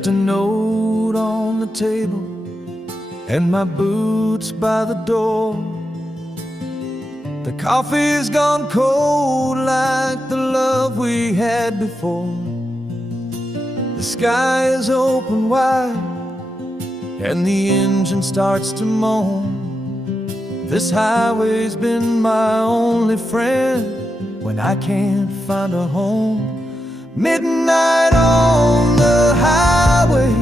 left a note on the table and my boots by the door. The coffee's gone cold like the love we had before. The sky is open wide and the engine starts to moan. This highway's been my only friend when I can't find a home. Midnight on the highway,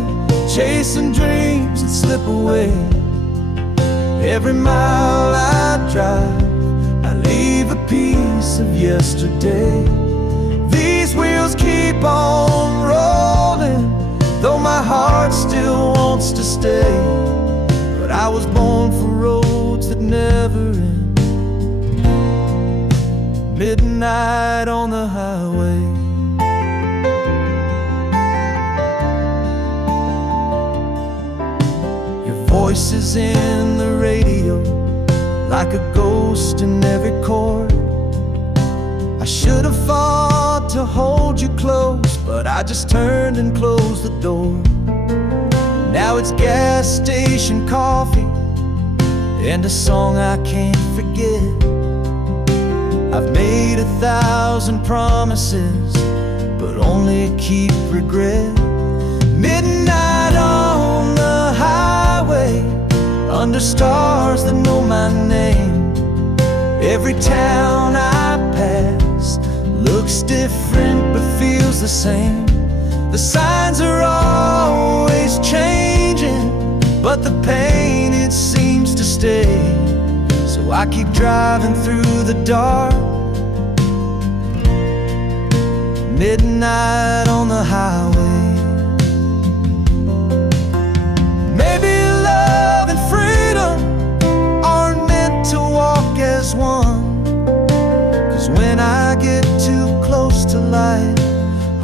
chasing dreams that slip away. Every mile I drive, I leave a piece of yesterday. These wheels keep on rolling, though my heart still wants to stay. But I was born for roads that never end. Midnight on the highway. Your voice is in the radio, like a ghost in every chord. I should have fought to hold you close, but I just turned and closed the door. Now it's gas station coffee and a song I can't forget. I've made 1,000 promises, but only keep regret. Midnight on the highway, under stars that know my name. Every town I pass looks different but feels the same. The signs are always changing, but the pain, it seems to stay. So I keep driving through the dark. Midnight on the highway. Maybe love and freedom aren't meant to walk as one. 'Cause when I get too close to light,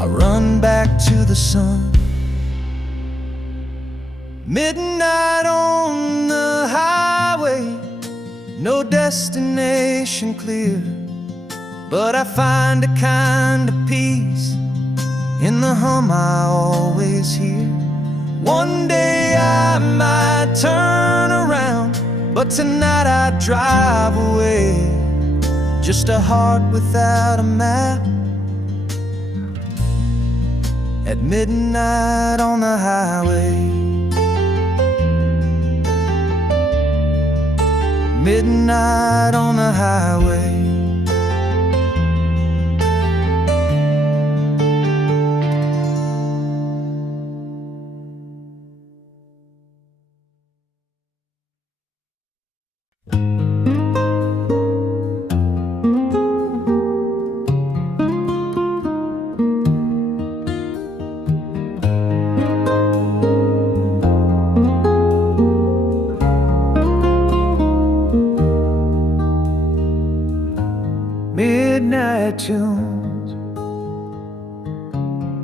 I run back to the sun. Midnight on the highway, no destination clear, but I find a kind of peace in the hum I always hear. One day I might turn around, but tonight I drive away. Just a heart without a map, at midnight on the highway. Midnight on the highway. Midnight tunes,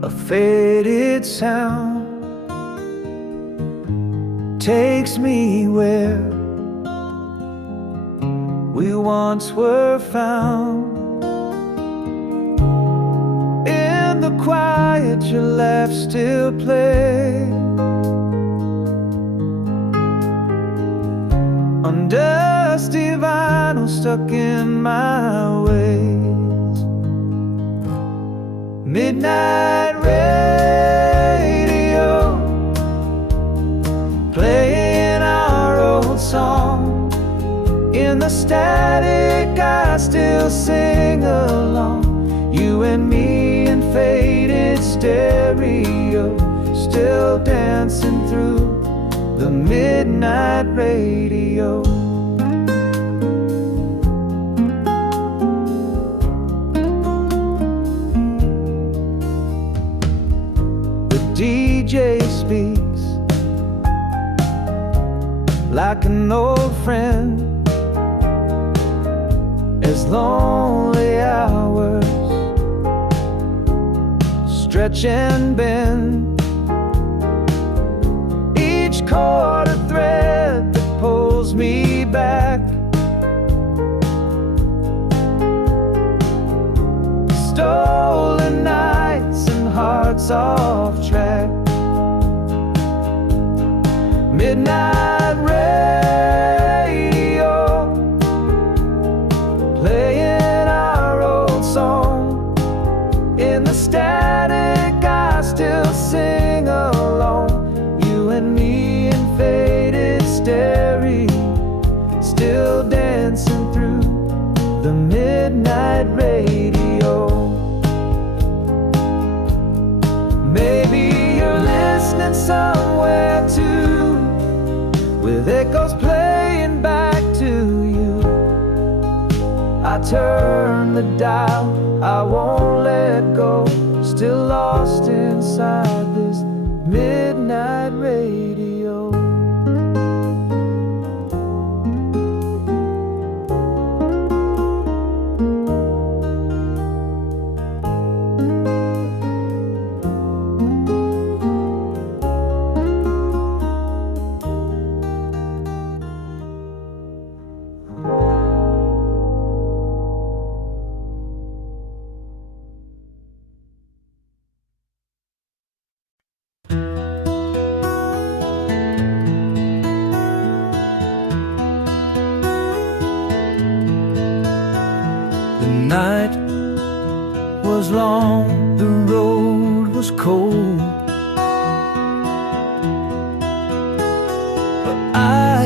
a faded sound takes me where we once were found. In the quiet, your laugh still plays. On dusty vinyl stuck in my ways. Midnight radio, playing our old song. In the static I still sing along. You and me in faded stereo, still dancing through the midnight radio. The DJ speaks like an old friend, as lonely hours stretch and bend. Each chord a thread that pulls me back. Stolen nights and hearts off track. midnight radio, playing our old song. In the static I still sing along, you and me in faded stereo, still dancing through the midnight radio. Maybe you're listening somewhere too, with echoes playing back to you. I turn the dial, I won't let go, still lost inside this midnight radio. The night was long, the road was cold, but I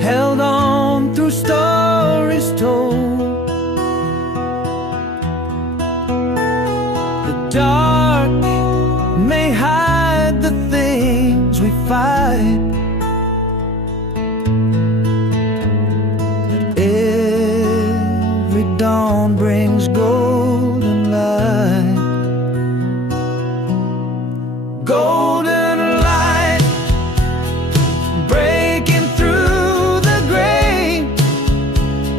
held on through stories told. The dark may hide the things we fight, dawn brings golden light. Golden light breaking through the gray,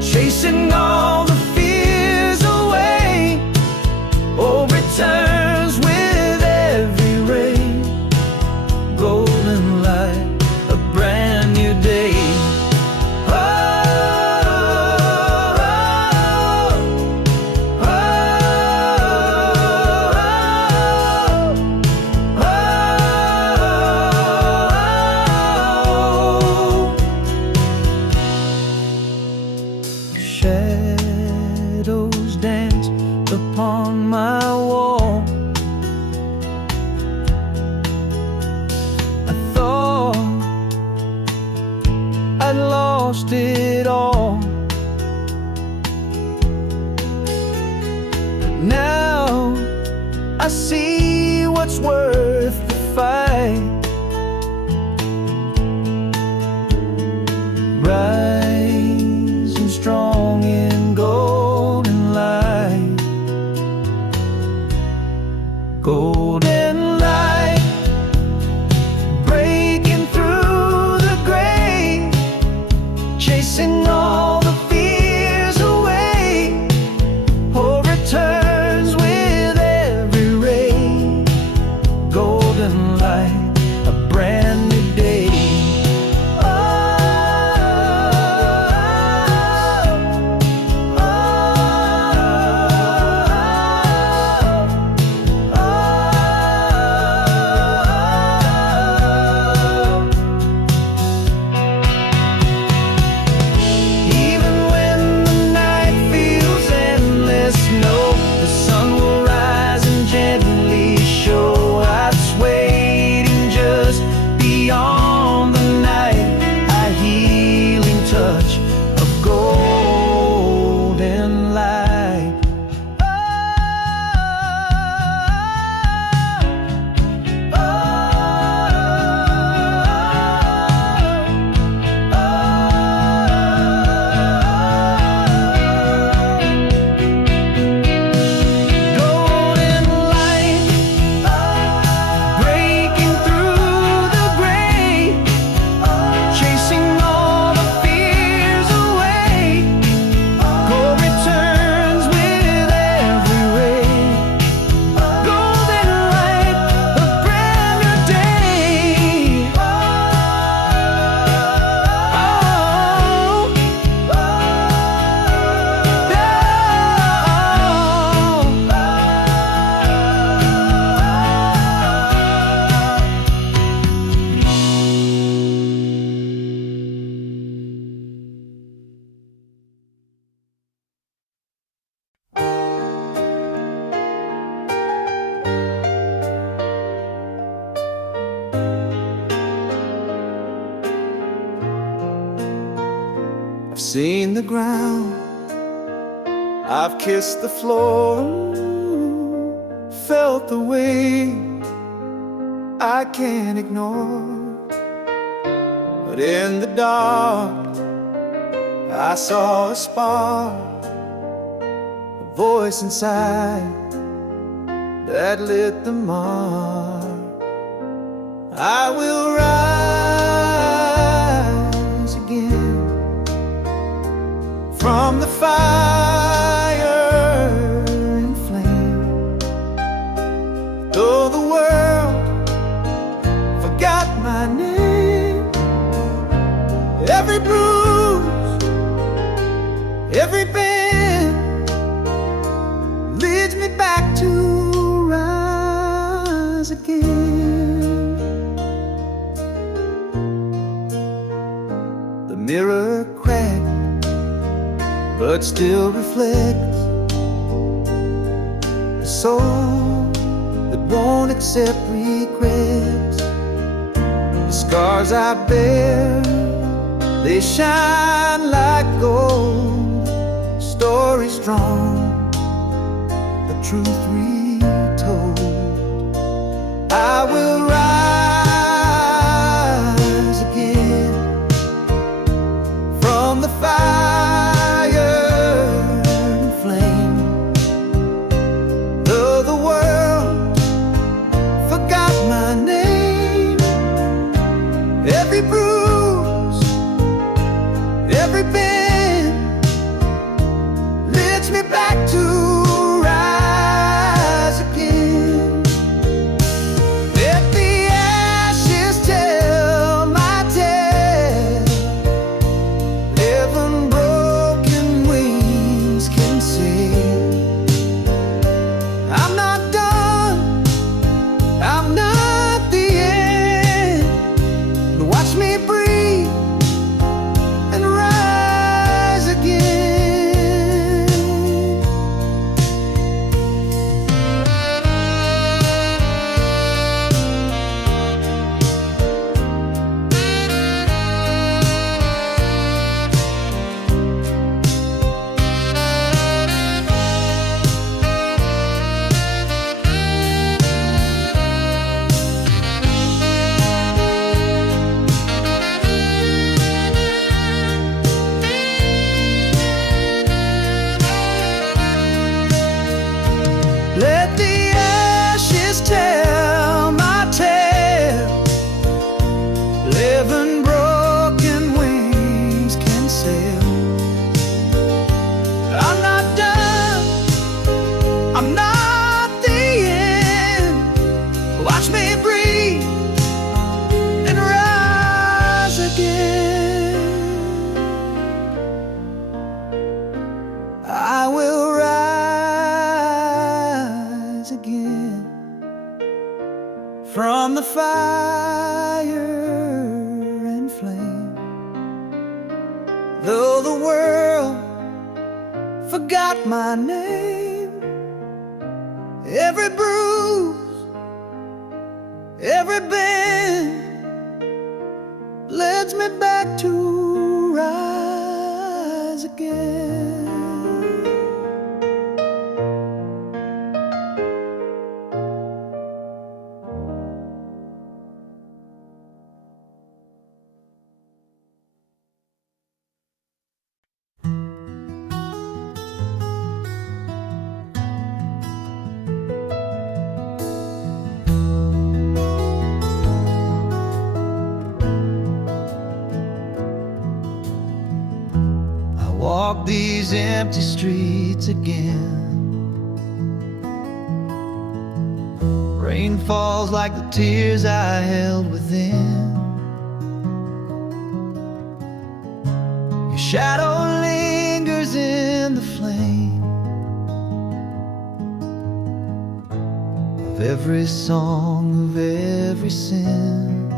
chasing all the fears away. Oh, returns with every ray. Golden light, a brand new day. Shadows dance upon my wall. I thought I'd lost it all, but now I see what's worth the fight. Rising strong in golden light. Golden light breaking through the gray, chasing all the fears away. Oh, returns with every ray. Golden light, seen the ground, I've kissed the floor, felt the weight I can't ignore. But in the dark, I saw a spark, a voice inside that lit the mark. I will rise again from the fire and flame. Though the world forgot my name, every bruise, every bend leads me back to rise again. The mirror cracked, but still reflects a soul that won't accept regrets. The scars I bear, they shine like gold. Story strong, the truth retold. I will rise again from the fire and flame. Though the world forgot my name, every bruise, every bend leads me back to rise again. Let the ashes tell my tale. Living broken wings can sail. I'm not done, I'm not the end. Watch me breathe and rise again. Let the ashes tell my tale. Living broken wings can sail. I'm not done, I'm not the end. Watch me breathe and rise again. I will rise again from the fire and flame. Though the world forgot my name, every bruise, every bend leads me back to rise again. Walk these empty streets again. Rain falls like the tears I held within. Your shadow lingers in the flame of every song, of every sin.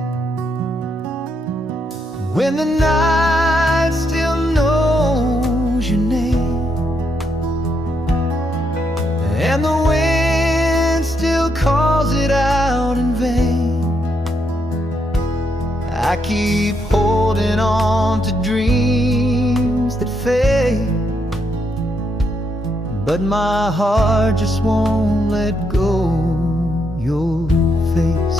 When the night still knows your name, and the wind still calls it out in vain, I keep holding on to dreams that fade, but my heart just won't let go. Your face,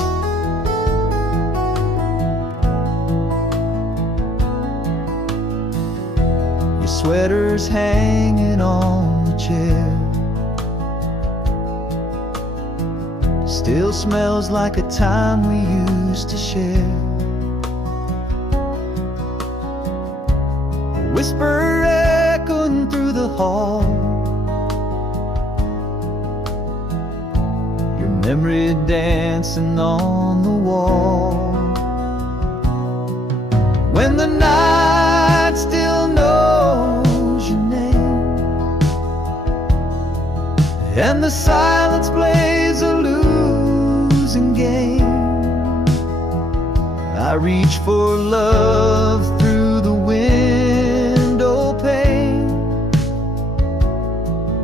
your sweater's hanging on the chair, still smells like a time we used to share. A whisper echoing through the hall, your memory dancing on the wall. When the night still knows your name, and the silence plays a losing game, I reach for love through the window pane,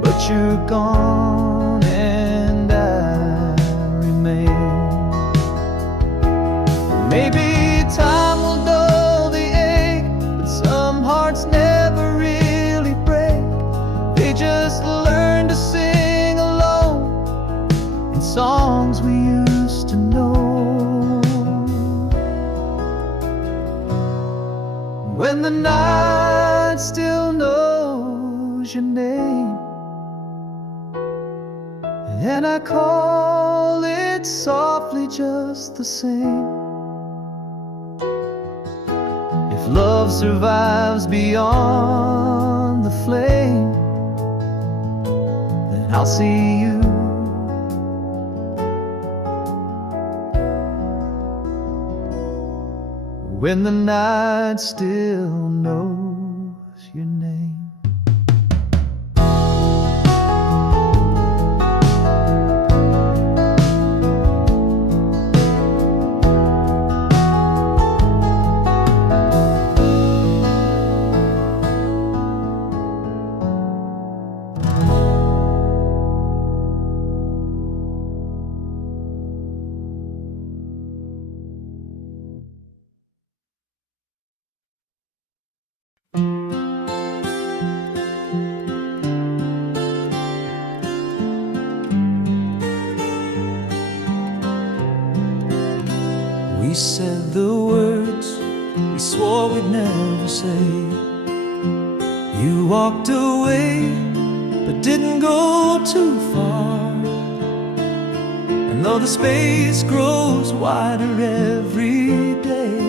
but you're gone and I remain. Maybe time will dull the ache, but some hearts never really break. They just learn to sing alone in songs we used to know. When the night still knows your name, and I call it softly just the same. If love survives beyond the flame, then I'll see you. When the night still knows your name. We said the words we swore we'd never say. You walked away, but didn't go too far. And though the space grows wider every day,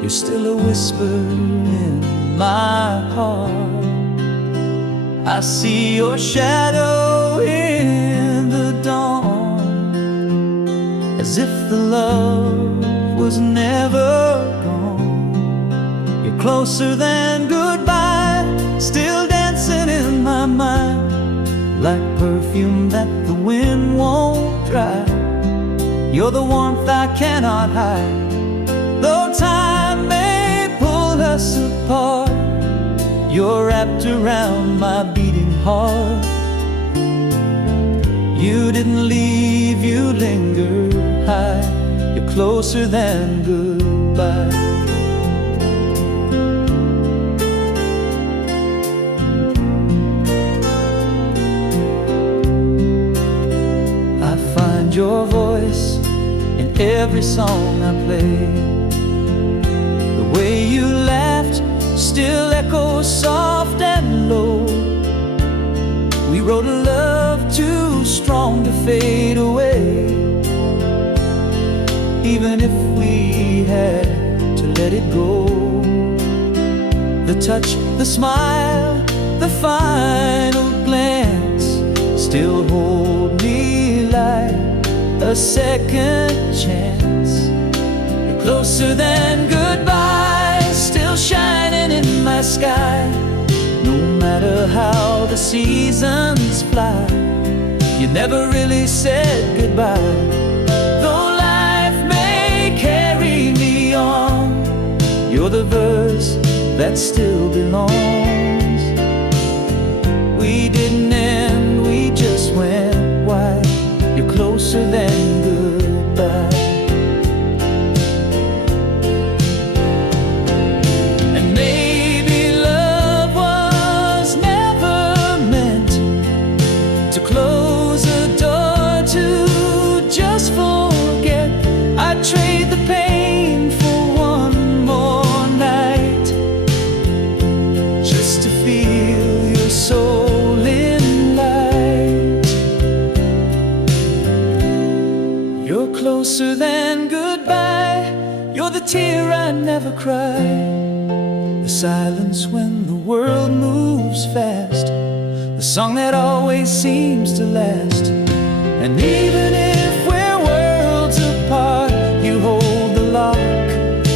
you're still a whisper in my heart. I see your shadow in the dawn, as if the love was never gone. You're closer than goodbye, still dancing in my mind, like perfume that the wind won't dry. You're the warmth I cannot hide, though time may pull us apart. You're wrapped around my beating heart. You didn't leave, you lingered high. You're closer than goodbye. I find your voice in every song I play. The way you laughed still echoes soft and low. We wrote a love too strong to fade away, even if we had to let it go. The touch, the smile, the final glance still hold me like a second chance. You're closer than goodbye, still shining in my sky. No matter how the seasons fly, you never really said goodbye. Though life may carry me on, you're the verse that still belongs. We didn't end, we just went wide. You're closer than goodbye. And maybe love closer than goodbye. You're the tear I never cry, the silence when the world moves fast, the song that always seems to last. And even if we're worlds apart, you hold the lock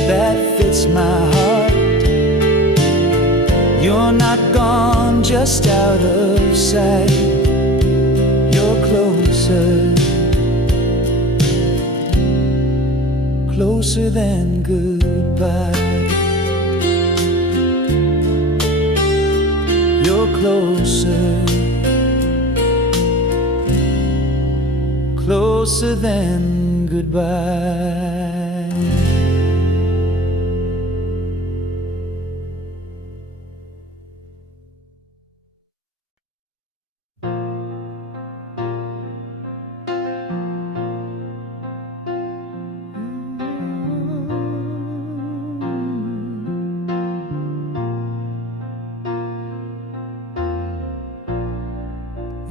that fits my heart. You're not gone, just out of sight. You're closer, closer than goodbye. You're closer, closer than goodbye.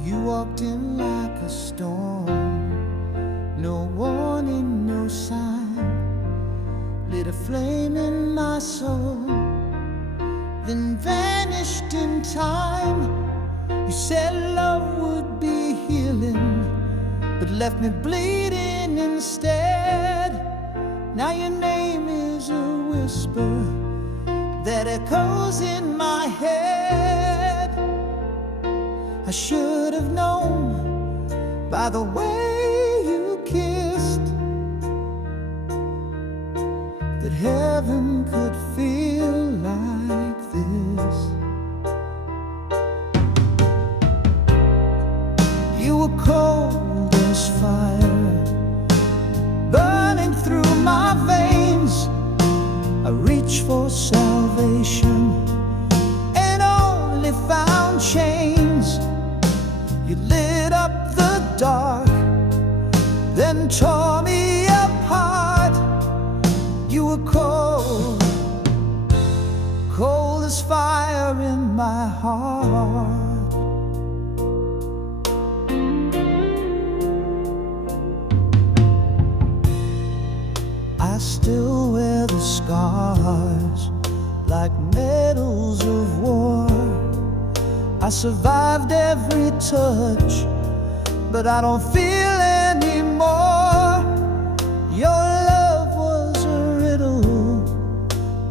You walked in like a storm, no warning, no sign. Lit a flame in my soul, then vanished in time. You said love would be healing, but left me bleeding instead. Now your name is a whisper that echoes in my head. I should have known by the way you kissed that heaven could feel like this. You were cold as fire, burning through my veins. I reached for salvation and only found chains. You lit up the dark, then tore me apart. You were cold, cold as fire in my heart. I still wear the scars like medals of war. I survived every touch, but I don't feel anymore. Your love was a riddle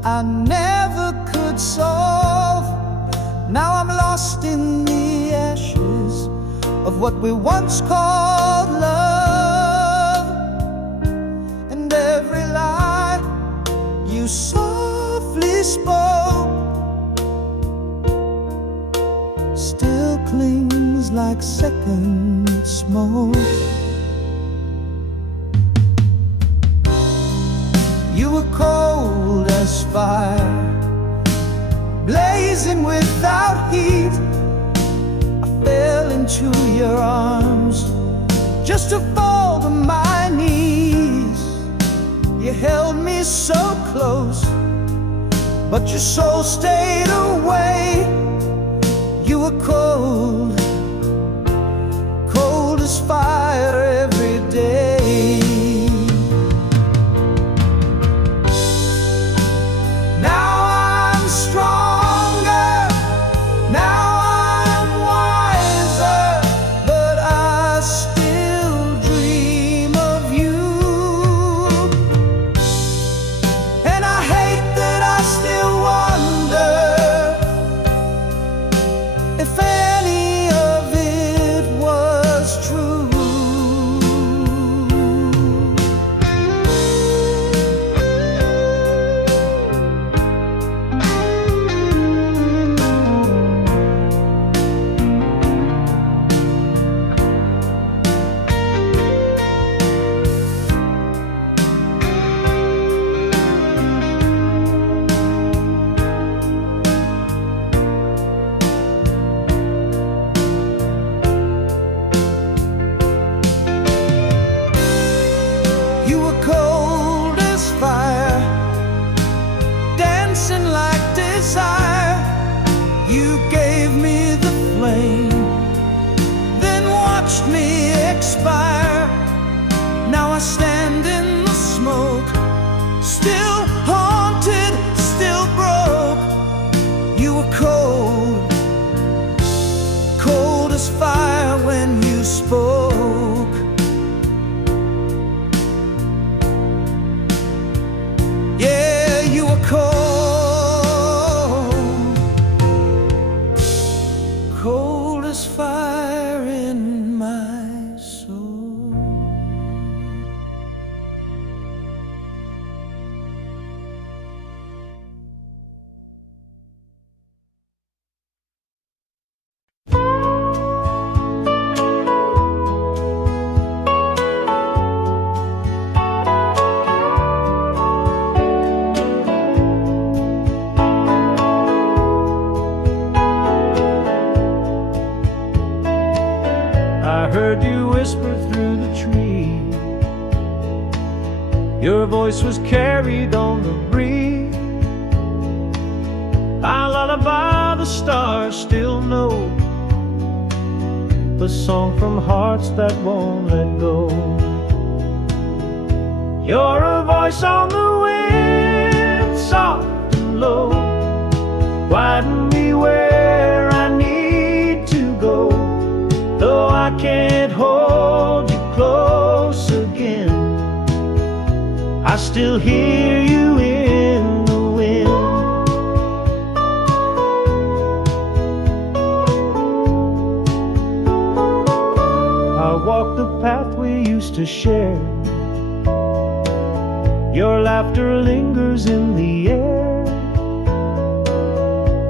I never could solve. Now I'm lost in the ashes of what we once called love. And every lie you softly spoke still clings like second smoke. You were cold as fire, blazing without heat. I fell into your arms just to fall to my knees. You held me so close, but your soul stayed away. You were cold, cold as fire every day. Now I'm stronger, now I'm wiser, but I still dream of you. And I hate that I still wonder if any of it was true. still haunted, still broke. You were cold, cold as fire when you spoke. Yeah, you were cold, cold as fire in my soul. I heard you whisper through the tree. Your voice was carried on the breeze. I lullaby the stars still know the song from hearts that won't let go. You're a voice on the wind, soft and low, guiding me where I need to go. Though I can't hold you close again, I still hear you in the wind. I walk the path we used to share. Your laughter lingers in the air.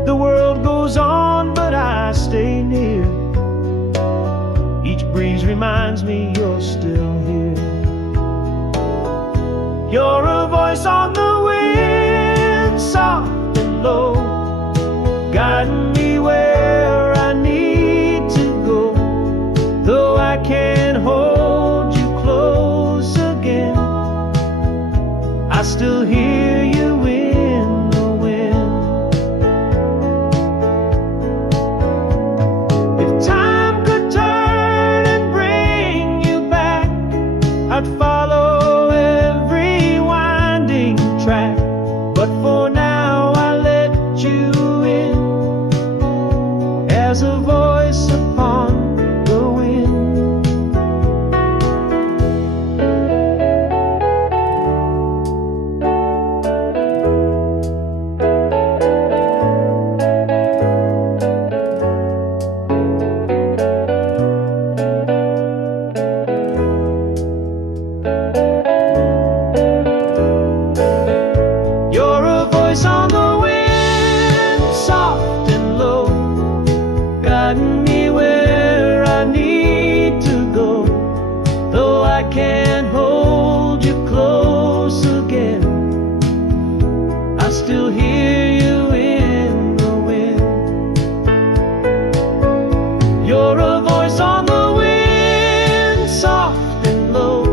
The world goes on, but I stay near. Each breeze reminds me you're still here. You're a voice on the wind, soft and low, guiding me where I need to go. Though I can't hold you close again, I still hear you in the wind. If time could turn and bring you back, I'd follow every winding track. But for now I let you in as a voice upon the wind. You're a voice on the wind, soft and low, guiding me where I need to go. Though I can't hold you close again, I still hear you in the wind. You're a voice on the wind, soft and low,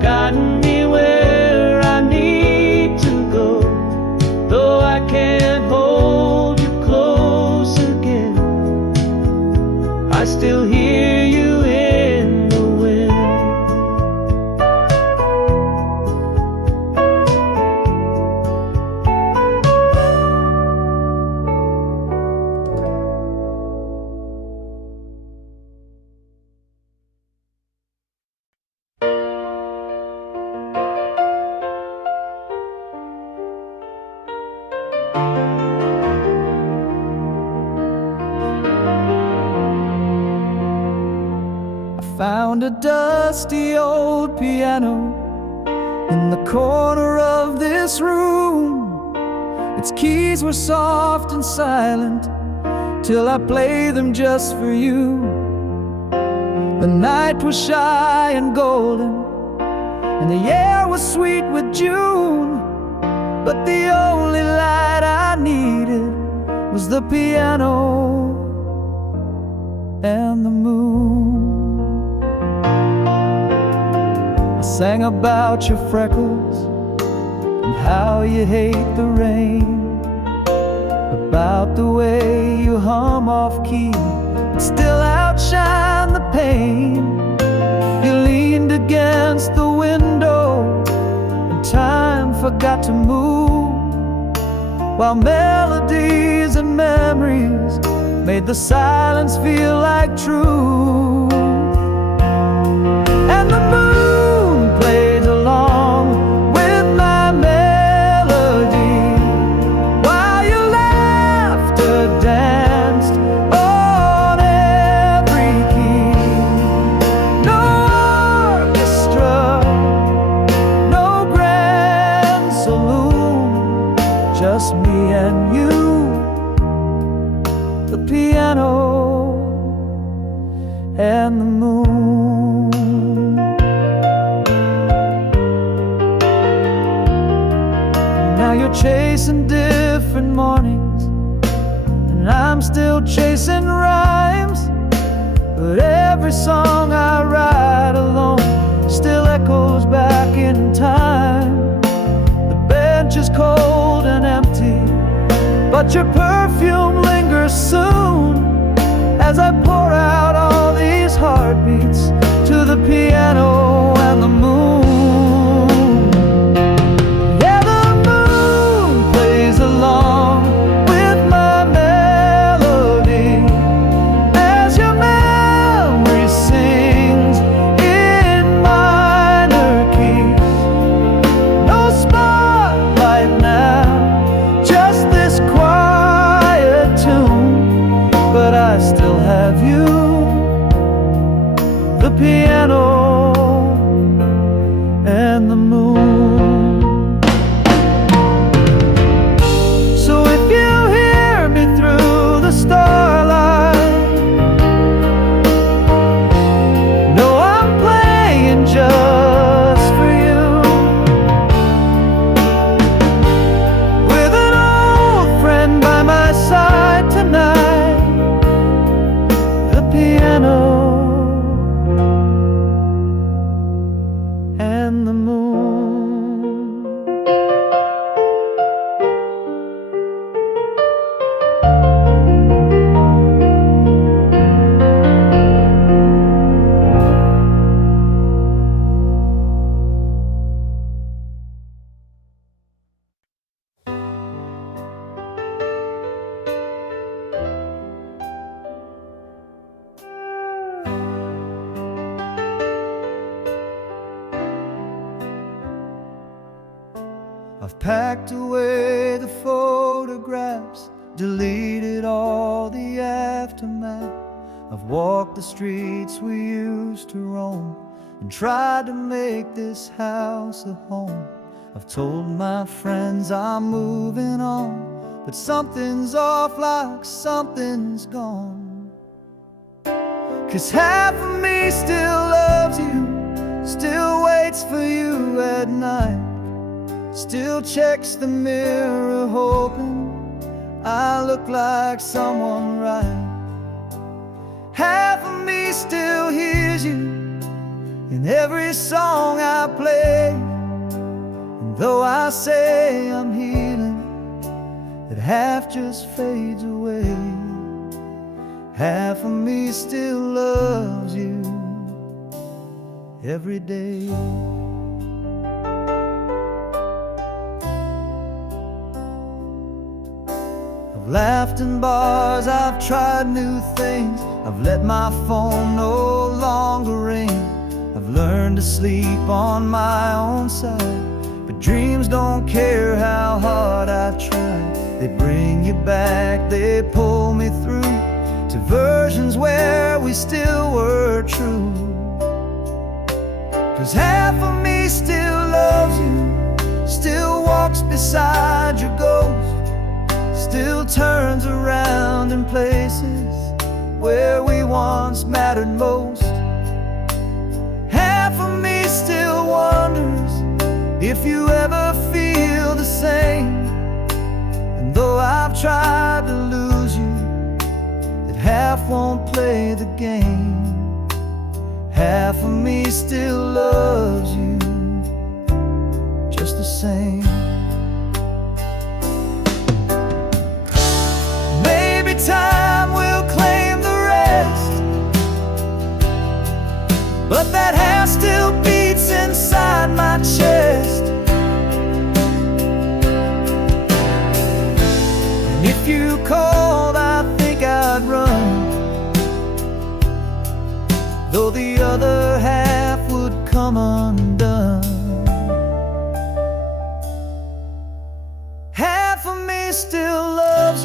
guiding me where I need to go. Though I can't hold you close again, I still hear you in the wind. Found a dusty old piano in the corner of this room. Its keys were soft and silent till I played them just for you. The night was shy and golden, and the air was sweet with June. But the only light I needed was the piano and the moon. I sang about your freckles and how you hate the rain, about the way you hum off key and still outshine the pain. You leaned against the window and time forgot to move, while melodies and memories made the silence feel like truth. And the moon played along with my melody, while your laughter danced on every key. No orchestra, no grand saloon, just me and you, the piano and the moon. Now you're chasing different mornings, and I'm still chasing rhymes. But every song I write alone still echoes back in time. The bench is cold and empty, but your perfume lingers soon, as I pour out all these heartbeats to the piano and the moon. Yeah, the moon plays along with my melody, as your memory sings in minor keys. No spotlight now, just this quiet tune, but I still have you, the piano and the moon. So if you hear me through the starlight, know I'm playing just for you, with an old friend by my side tonight, the piano and the moon. I've packed away the photographs, deleted all the aftermath. I've walked the streets we used to roam, and tried to make this house a home. I've told my friends I'm moving on, but something's off, like something's gone. 'Cause half of me still loves you, still waits for you at night, still checks the mirror hoping I look like someone right. Half of me still hears you in every song I play, and though I say I'm healing, that half just fades away. Half of me still loves you every day. I've laughed in bars, I've tried new things, I've let my phone no longer ring. I've learned to sleep on my own side, but dreams don't care how hard I try. They bring you back, they pull me through to versions where we still were true. 'Cause half of me still loves you, still walks beside your ghost, still turns around in places where we once mattered most. Half of me still wonders if you ever feel the same, and though I've tried to lose you, that half won't play the game. Half of me still loves you just the same. Maybe time will claim the rest, but that half still beats inside my chest.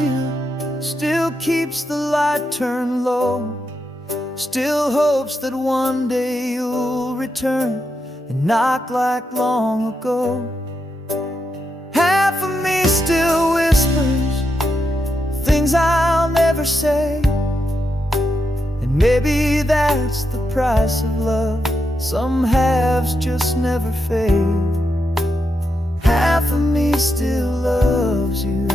loves you, still keeps the light turned low, still hopes that one day you'll return and knock like long ago. Half of me still whispers things I'll never say, and maybe that's the price of love. Some halves just never fade. Half of me still loves you,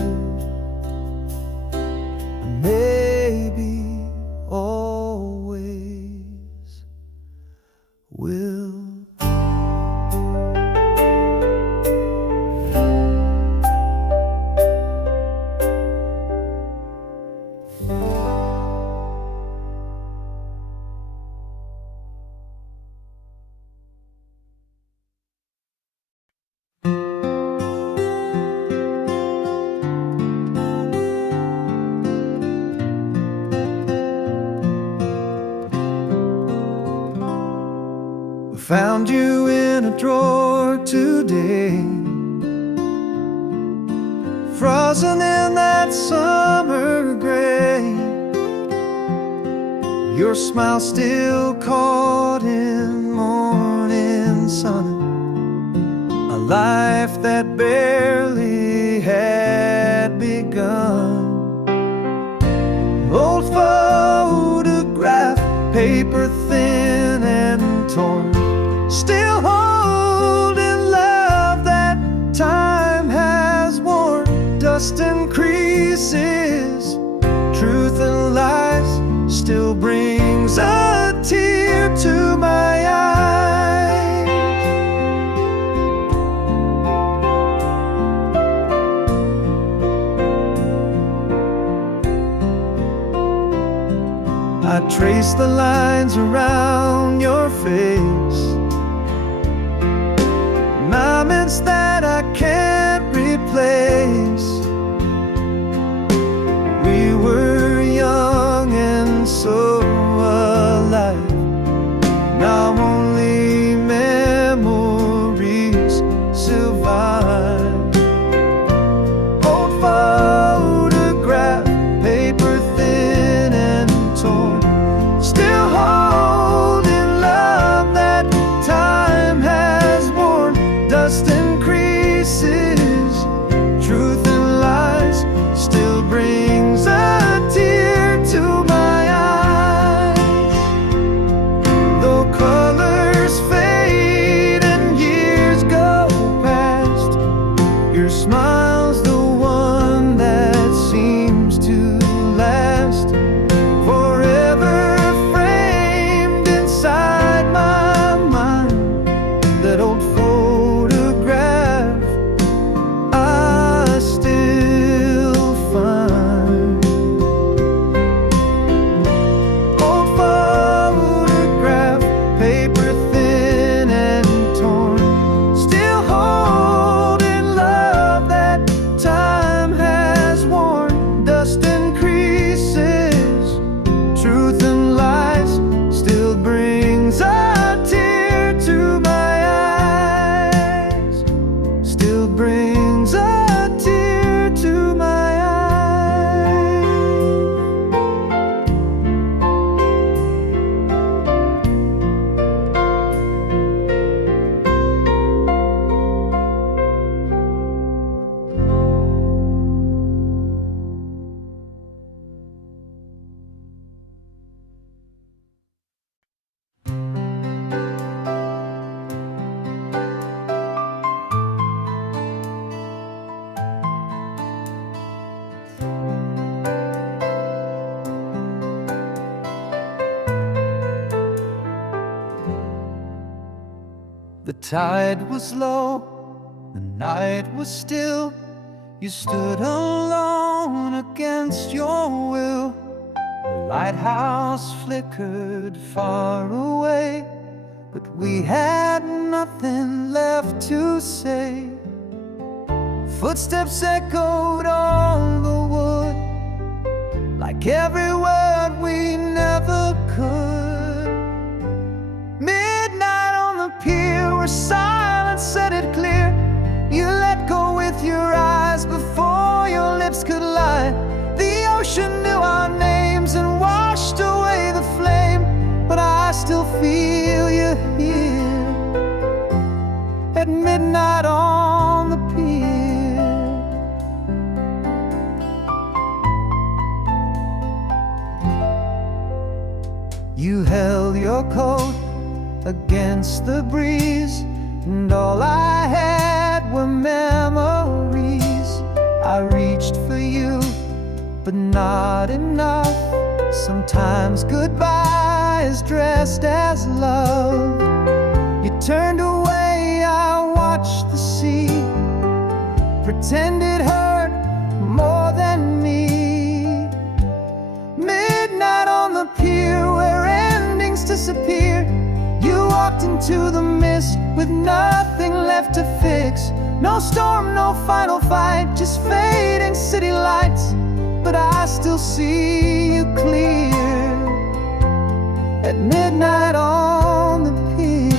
maybe always will. Found you in a drawer today, frozen in that summer gray. Your smile still caught in morning sun, a life that barely had begun. Old photograph, paper thin and torn, still holding love that time has worn. Dust and creases, truth and lies, still brings a tear to my eyes. I trace the lines around your face, moments that I can't replace. We were young and so alive, now only memories survive. Old photograph, paper thin and torn, still holding love that time has worn. Dust and creases, truth and lies, still brings a tear to my eyes. Though colors fade and years go past, your smile's the one that seems to last, forever framed inside my mind. That old photograph I still find. Old photograph, paper thin and torn, still holding love that time has worn. Dust and creases, truth and lies, still brings a tear to my eyes, still brings a tear to my eyes. The tide was low, the night was still. You stood alone against your will. The lighthouse flickered far away, but we had nothing left to say. Footsteps echoed on the wood, like every word we never could. Midnight on the pier, where silence said it clear. You let go with your eyes before your lips could lie. midnight on the pier. You held your coat against the breeze, and all I had were memories. I reached for you, but not enough. Sometimes goodbye is dressed as love. You turned away, I watched the sea, pretend it hurt more than me. Midnight on the pier where endings disappear. You walked into the mist with nothing left to fix. No storm, no final fight, just fading city lights. But I still see you clear at midnight on the pier.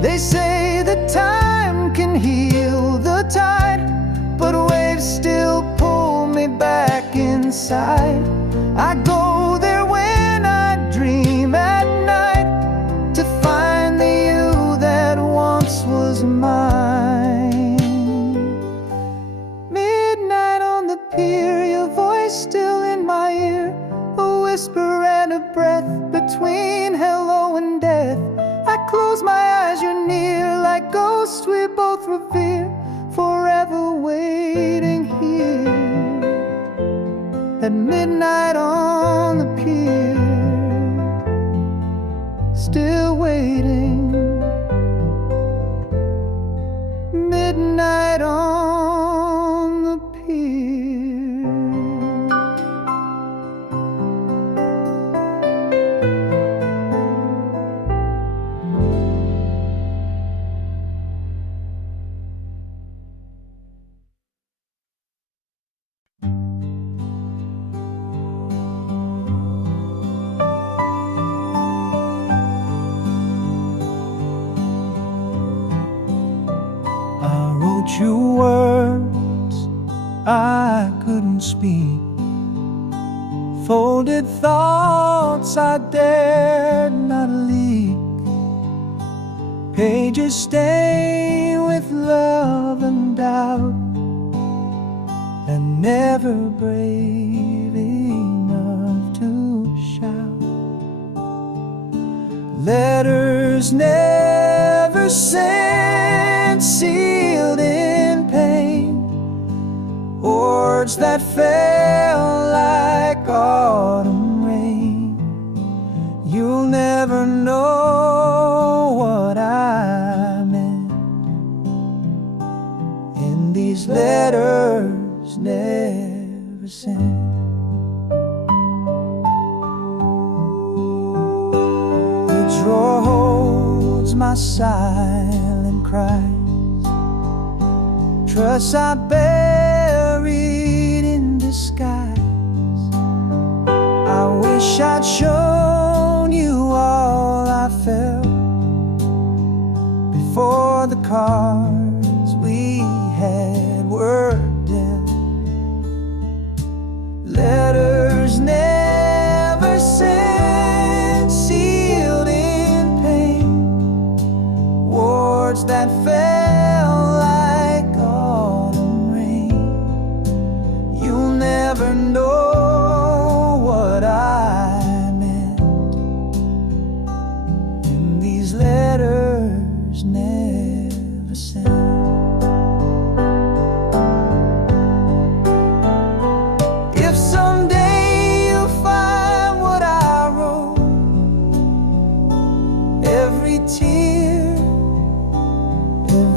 They say that time can heal the tide, but waves still pull me back inside. I go there when I dream at night, to find the you that once was mine. Midnight on the pier, your voice still in my ear, a whisper and a breath between hello and death. I close my eyes, you're near, like ghosts we both revere, forever waiting here at midnight on the pier. Still waiting, midnight on the pier. I wrote you words I couldn't speak, folded thoughts I dared not leak, pages stained with love and doubt, and never brave enough to shout. Letters never sent, sealed in pain, words that fell like autumn rain. You'll never know what I meant, and these letters never sent. The drawer holds my silent cries, trust I buried in disguise. I wish I'd shown you all I felt before the cards we had were dealt. Letters never sent, sealed in pain, words that fell like autumn rain. You'll never know what I meant, and these letters never sent. If someday you find what I wrote, every tear, every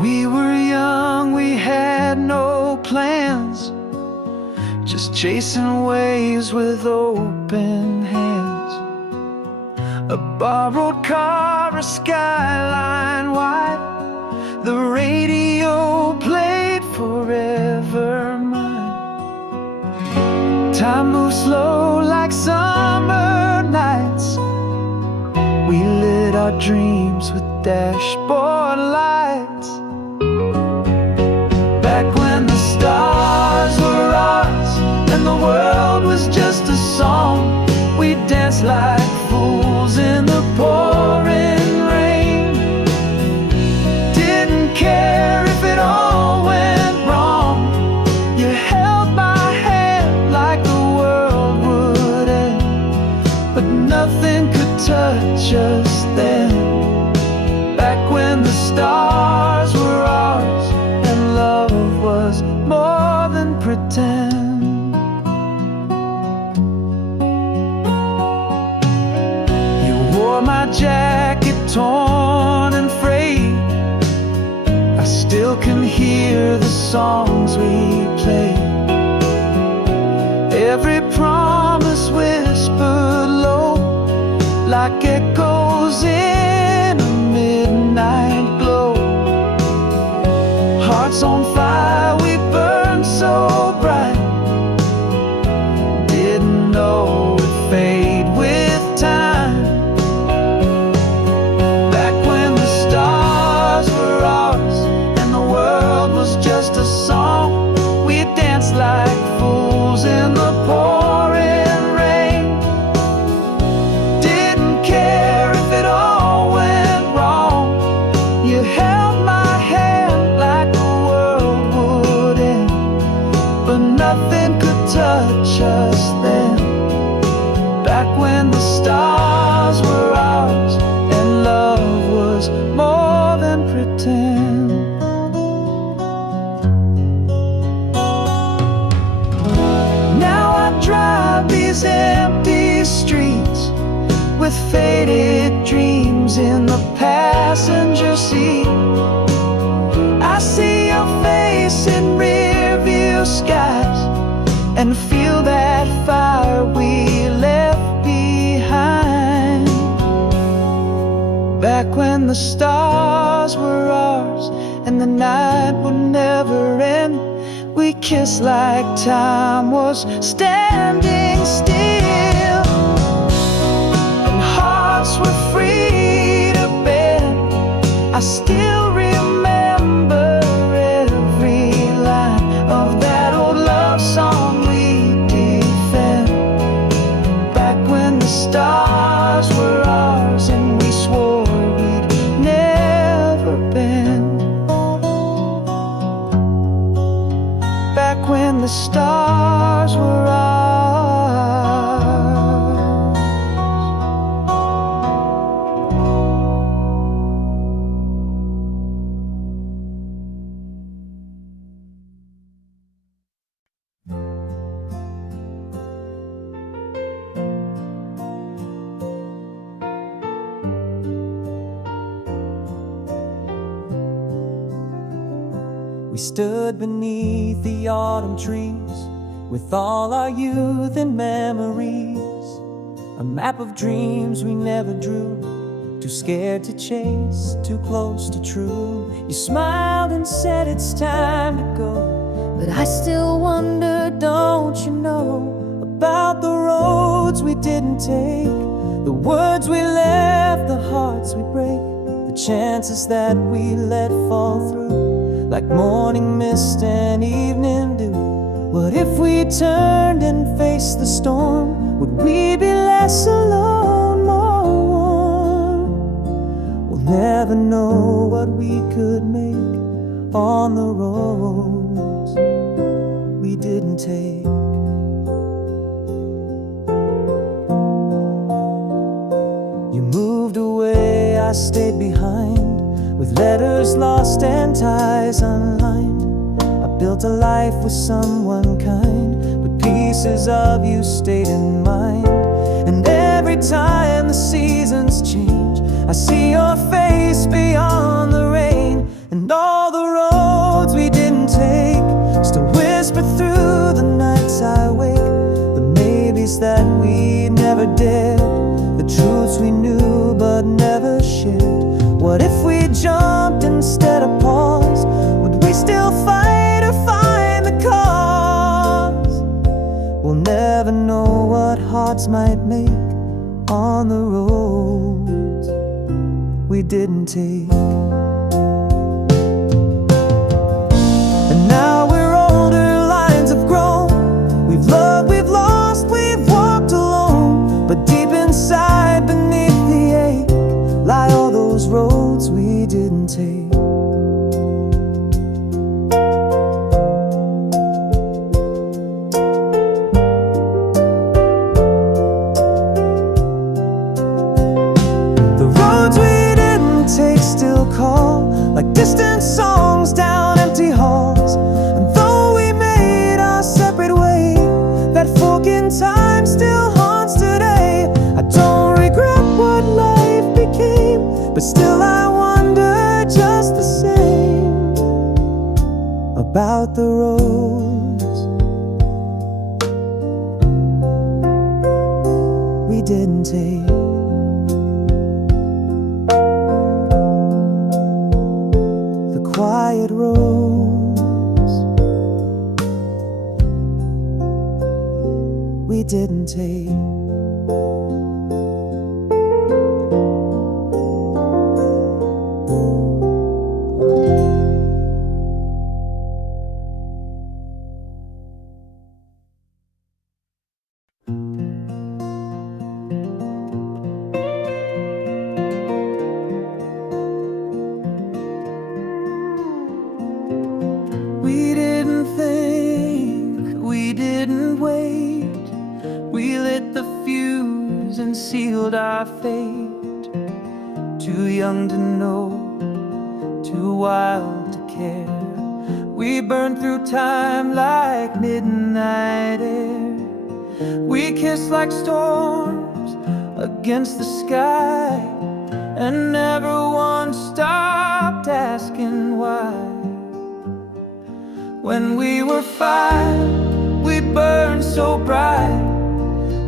We were young, we had no plans, just chasing waves with open hands. A borrowed car, a skyline wide, the radio played Forever Mine. Time moves slow like summer nights. We lit our dreams with dashboard lights. Back when the stars were ours and the world was just a song, we danced like fools in the pouring rain. Didn't care if it all went wrong. You held my hand like the world would end, but nothing could touch us then. Back when the stars were ours and love was more than pretend. You wore my jacket torn and frayed. I still can hear the songs we played. Every promise whispered low, like echoes in a midnight glow. Hearts on fire, we burned so bright. Didn't know it'd fade with time. Back when the stars were ours and the world was just a song, we danced like fools in the pouring rain. Didn't care if it all went wrong. You held my hand like the world would end, but nothing could touch us then. Back when the stars were ours and love was more than pretend. Now I drive these empty streets with faded dreams in the passenger seat. I see your face in rearview skies and feel that fire we left behind. Back when the stars were ours and the night would never end, we kissed like time was standing still, and hearts were free to bend. I still remember every line of that old love song we defend. Back when the stars were ours and we swore we'd never bend. Back when the stars were ours. We stood beneath the autumn trees with all our youth and memories, a map of dreams we never drew, too scared to chase, too close to true. You smiled and said it's time to go, but I still wonder, don't you know, about the roads we didn't take, the words we left, the hearts we break, the chances that we let fall through, like morning mist and evening dew. What if we turned and faced the storm? Would we be less alone, more warm? We'll never know what we could make on the roads we didn't take. You moved away, I stayed behind, with letters lost and ties unlined. I built a life with someone kind, but pieces of you stayed in mind. And every time the seasons change, I see your face beyond the rain, and all roads might make on the roads we didn't take. And now we're older, lines have grown. We've loved, we've lost, we've walked alone. But deep inside, beneath the ache, lie all those roads we didn't take. Still call like distant songs down empty halls. And though we made our separate way, that fork in time still haunts today. I don't regret what life became, but still I wonder just the same about the roads we didn't take. Quiet roads we didn't take. We didn't think, we didn't wait. We lit the fuse and sealed our fate. Too young to know, too wild to care. We burned through time like midnight air. We kissed like storms against the sky, and never once stopped asking why. When we were 5, we burned so bright,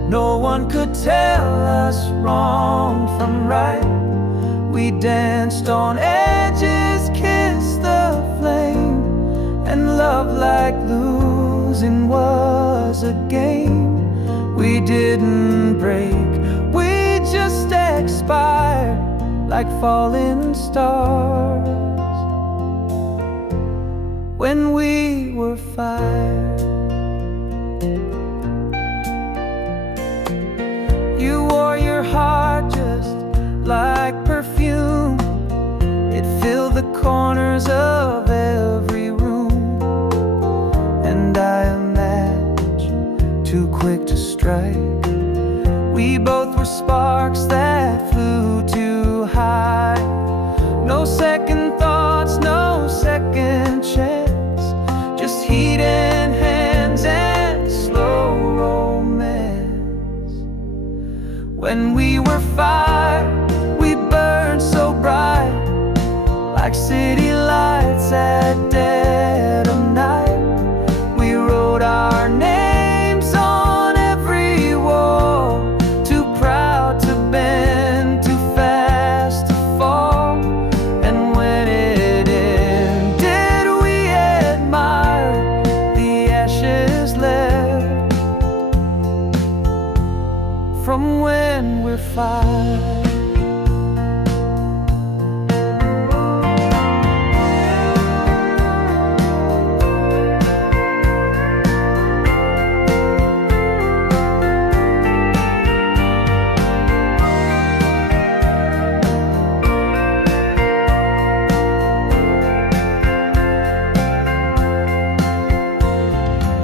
no one could tell us wrong from right. We danced on edges, kissed the flame, and love like losing was a game. We didn't break, we just expired like falling stars when we were 5. You wore your heart just like perfume. It filled the corners of every room. And I a match too quick to strike. We both were sparks that flew too high. No second thoughts, no second chance, just heat and hands and slow romance. When we were 5, we burned so bright, like city lights at dead of night. We wrote our names on every wall, too proud to bend, too fast to fall. And when it ended, we admired the ashes left from when we're 5.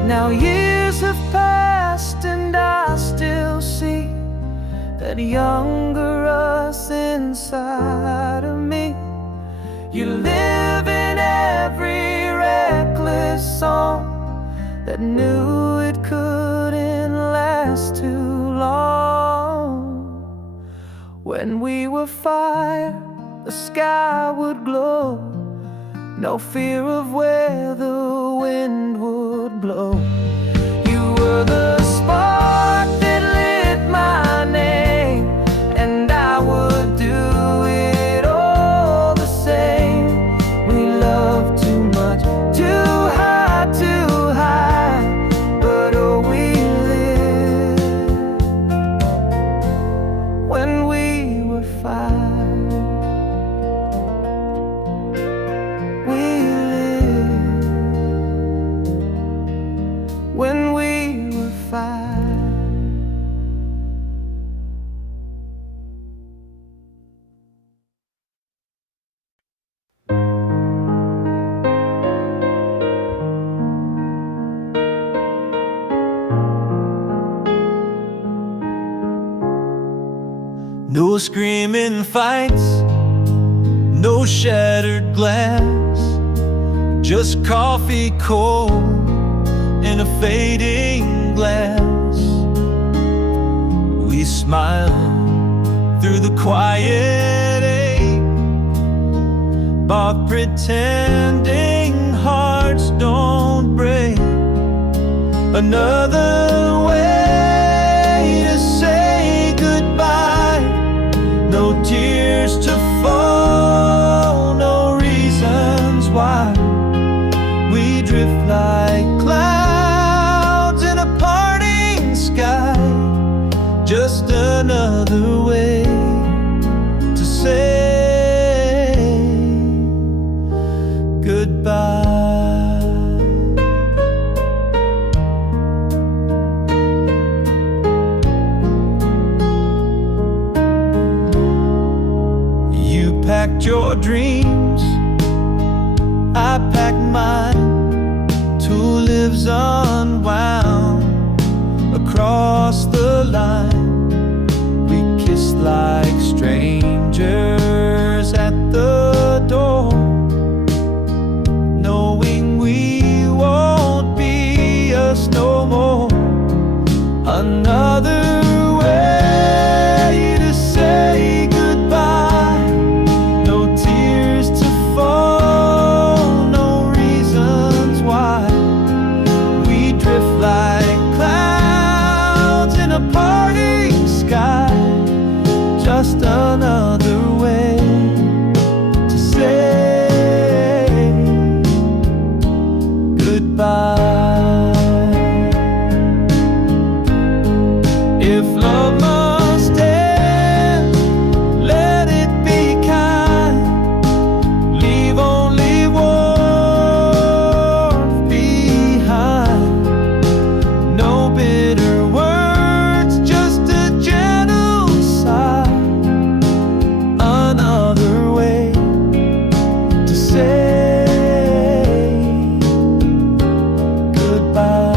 Now years have passed and I still see that younger us inside of me. You live in every reckless song that knew it couldn't last too long. When we were 5, the sky would glow, no fear of where the wind would blow. You were the spark that lit my name, and I would do it all the same. We loved too much, too high, but oh, we lived screaming fights, no shattered glass, just coffee cold in a fading glass. We smile through the quiet ache, but pretending hearts don't break. Another way to say goodbye, no tears to fall, no reasons why. We drift like clouds in a parting sky, just another way to say goodbye. You packed your dreams, I packed mine. Two lives unwound across the line. We kissed like strangers at the door, knowing we won't be us no more. Another way to say goodbye, no tears to fall, no reasons why. We drift like clouds in a parting sky, just another way to say goodbye. If love must end, let it be kind. Leave only warmth behind. No bitter words, just a gentle sigh. Another way to say goodbye.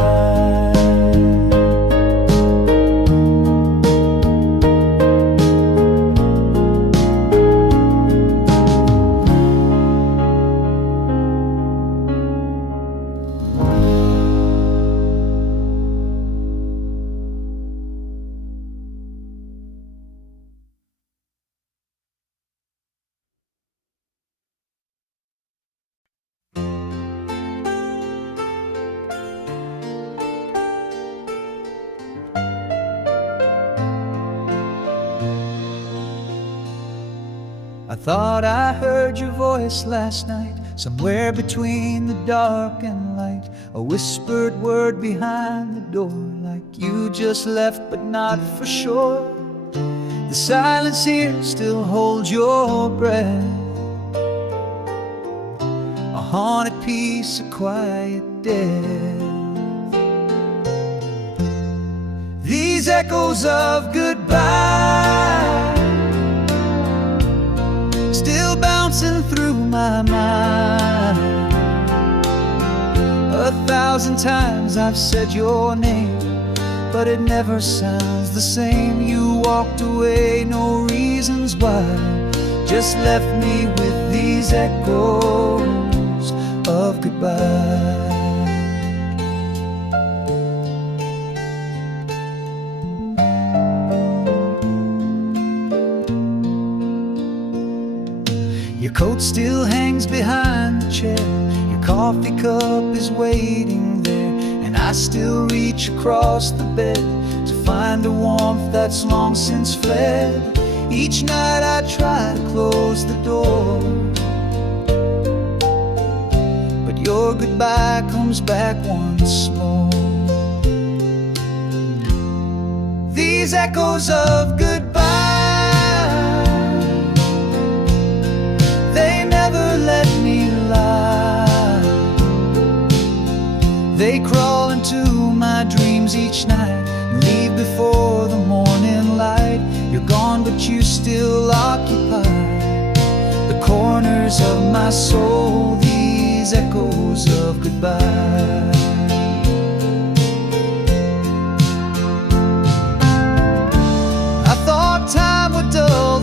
I thought I heard your voice last night, somewhere between the dark and light. A whispered word behind the door, like you just left but not for sure. The silence here still holds your breath, a haunted piece of quiet death. These echoes of goodbye still bouncing through my mind. 1,000 times I've said your name, but it never sounds the same. You walked away, no reasons why, just left me with these echoes of goodbye. Your coat still hangs behind the chair, your coffee cup is waiting there, and I still reach across the bed to find a warmth that's long since fled. Each night I try to close the door, but your goodbye comes back once more. These echoes of goodbye, they never let me lie. They crawl into my dreams each night and leave before the morning light. You're gone, but you still occupy the corners of my soul. These echoes of goodbye. I thought time would dull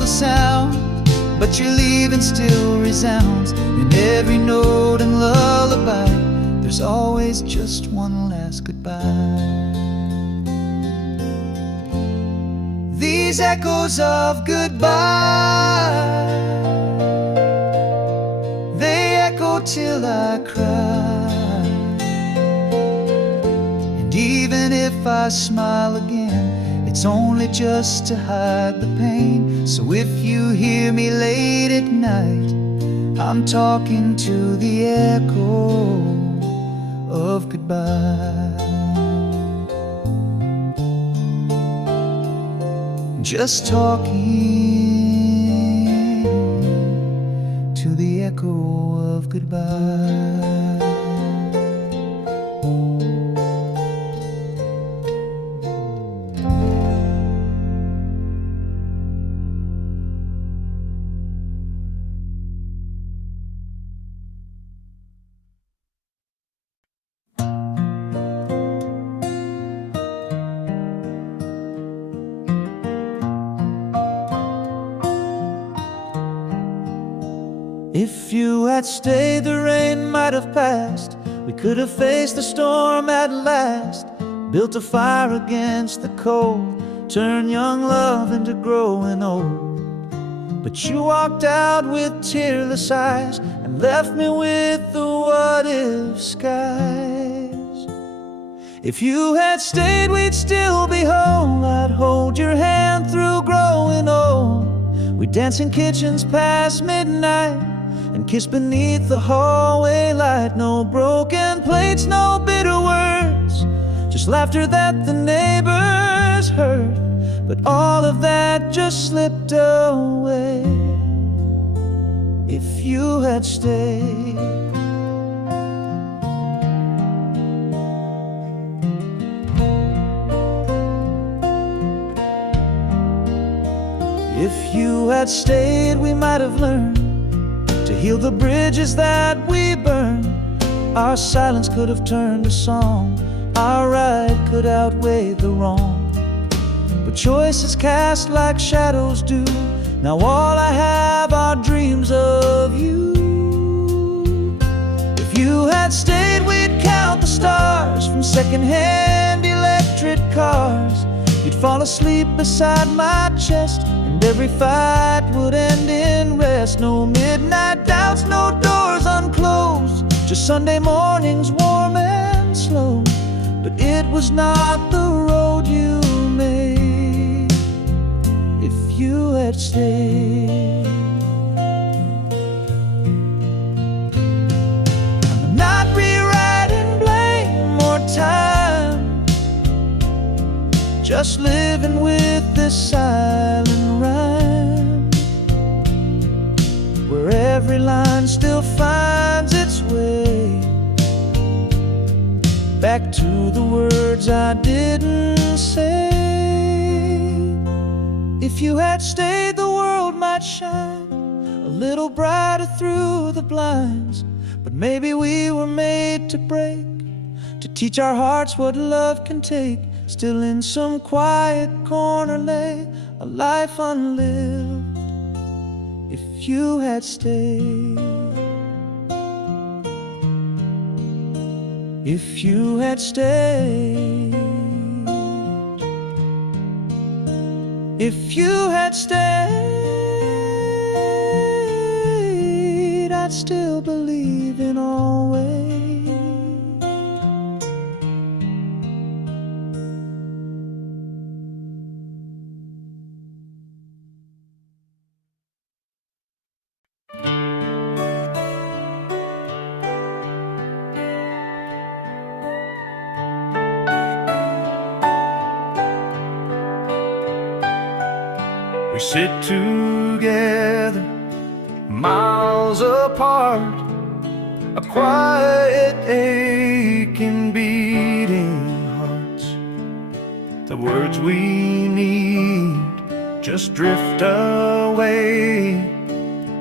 you're leaving still resounds in every note and lullaby. There's always just one last goodbye. These echoes of goodbye, they echo till I cry. And even if I smile again, it's only just to hide the pain. So if you hear me late at night, I'm talking to the echo of goodbye. Just talking to the echo of goodbye. If you had stayed, the rain might have passed. We could have faced the storm at last, built a fire against the cold, turned young love into growing old. But you walked out with tearless eyes and left me with the what-if skies. If you had stayed, we'd still be whole. I'd hold your hand through growing old. We'd dance in kitchens past midnight and kiss beneath the hallway light. No broken plates, no bitter words, just laughter that the neighbors heard. But all of that just slipped away. If you had stayed, if you had stayed, we might have learned to heal the bridges that we burned. Our silence could have turned a song, our right could outweigh the wrong. But choices cast like shadows do. Now all I have are dreams of you. If you had stayed, we'd count the stars from secondhand electric cars. You'd fall asleep beside my chest, and every fight would end in rest. No midnight doubts, no doors unclosed, just Sunday mornings warm and slow. But it was not the road you made. If you had stayed, I'm not rewriting blame or time, just living with this silent rhyme, where every line still finds its way back to the words I didn't say. If you had stayed, the world might shine a little brighter through the blinds. But maybe we were made to break, to teach our hearts what love can take. Still in some quiet corner lay a life unlived. If you had stayed, if you had stayed, if you had stayed, I'd still believe in always. We sit together, miles apart, a quiet aching beating hearts. The words we need just drift away,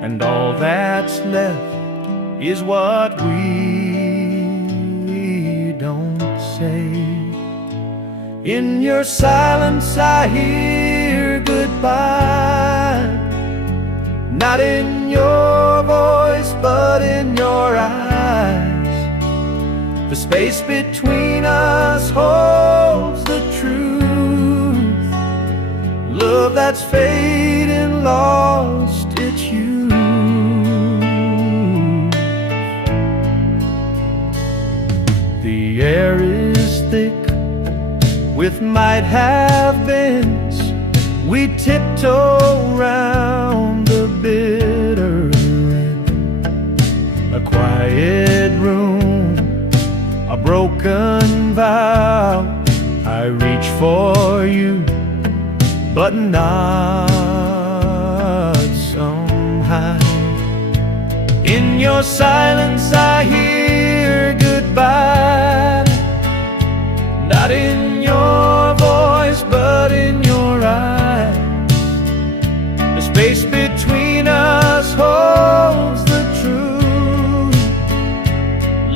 and all that's left is what we don't say. In your silence I hear goodbye, not in your voice, but in your eyes. The space between us holds the truth. Love that's fading, lost its youth. The air is thick with might have beens. We tiptoe round the bitter end. A quiet room, a broken vow. I reach for you, but not somehow. In your silence I hear goodbye, not in your voice, but in your eyes. The space between us holds the truth.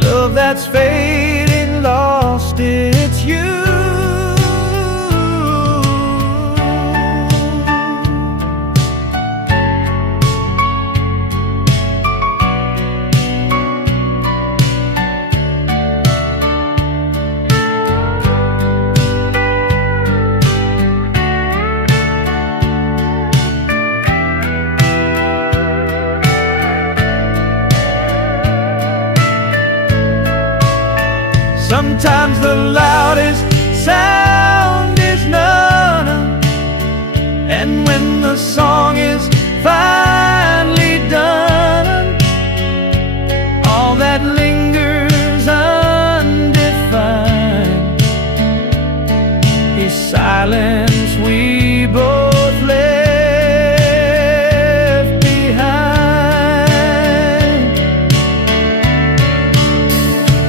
Love that's fading, lost its youth. Sometimes the loudest sound is none, and when the song is finally done, all that lingers undefined is silence we both left behind.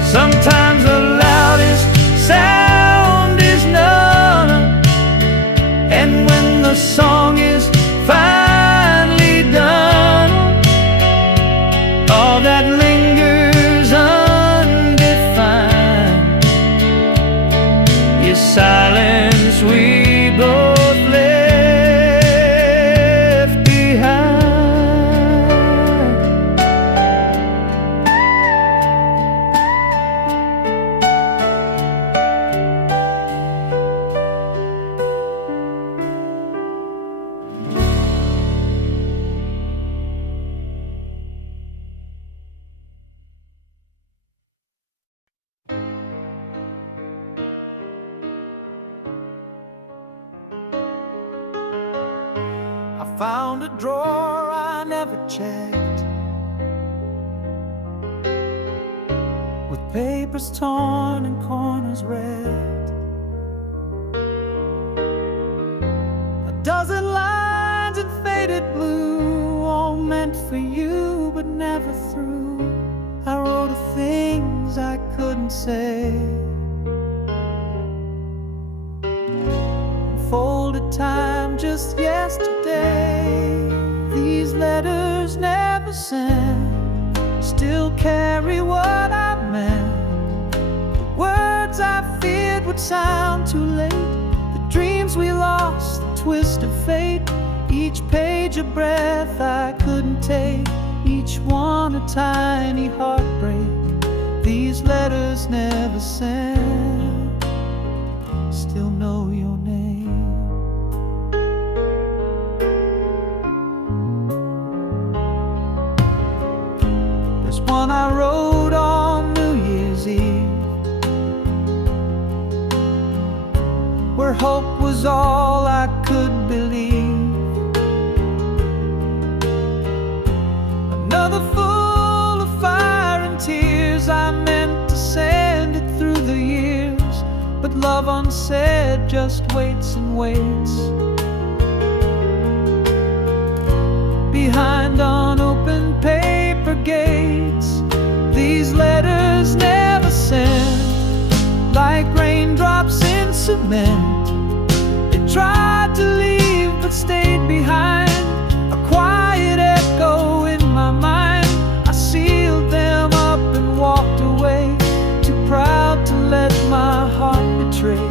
Sometimes the sound is none, and when the song is finally done, all that lingers undefined is silence we both left behind. I found a drawer I never checked, with papers torn and corners red. A dozen lines in faded blue, all meant for you but never through. I wrote of things I couldn't say, folded time just yesterday. These letters never sent still carry what I meant. The words I feared would sound too late, the dreams we lost, the twist of fate. Each page a breath I couldn't take, each one a tiny heartbreak. These letters never sent still know your name. One I wrote on New Year's Eve, where hope was all I could believe. Another full of fire and tears, I meant to send it through the years, but love unsaid just waits and waits. Behind unopened paper gates, these letters never sent, like raindrops in cement. They tried to leave but stayed behind, a quiet echo in my mind. I sealed them up and walked away, too proud to let my heart betray.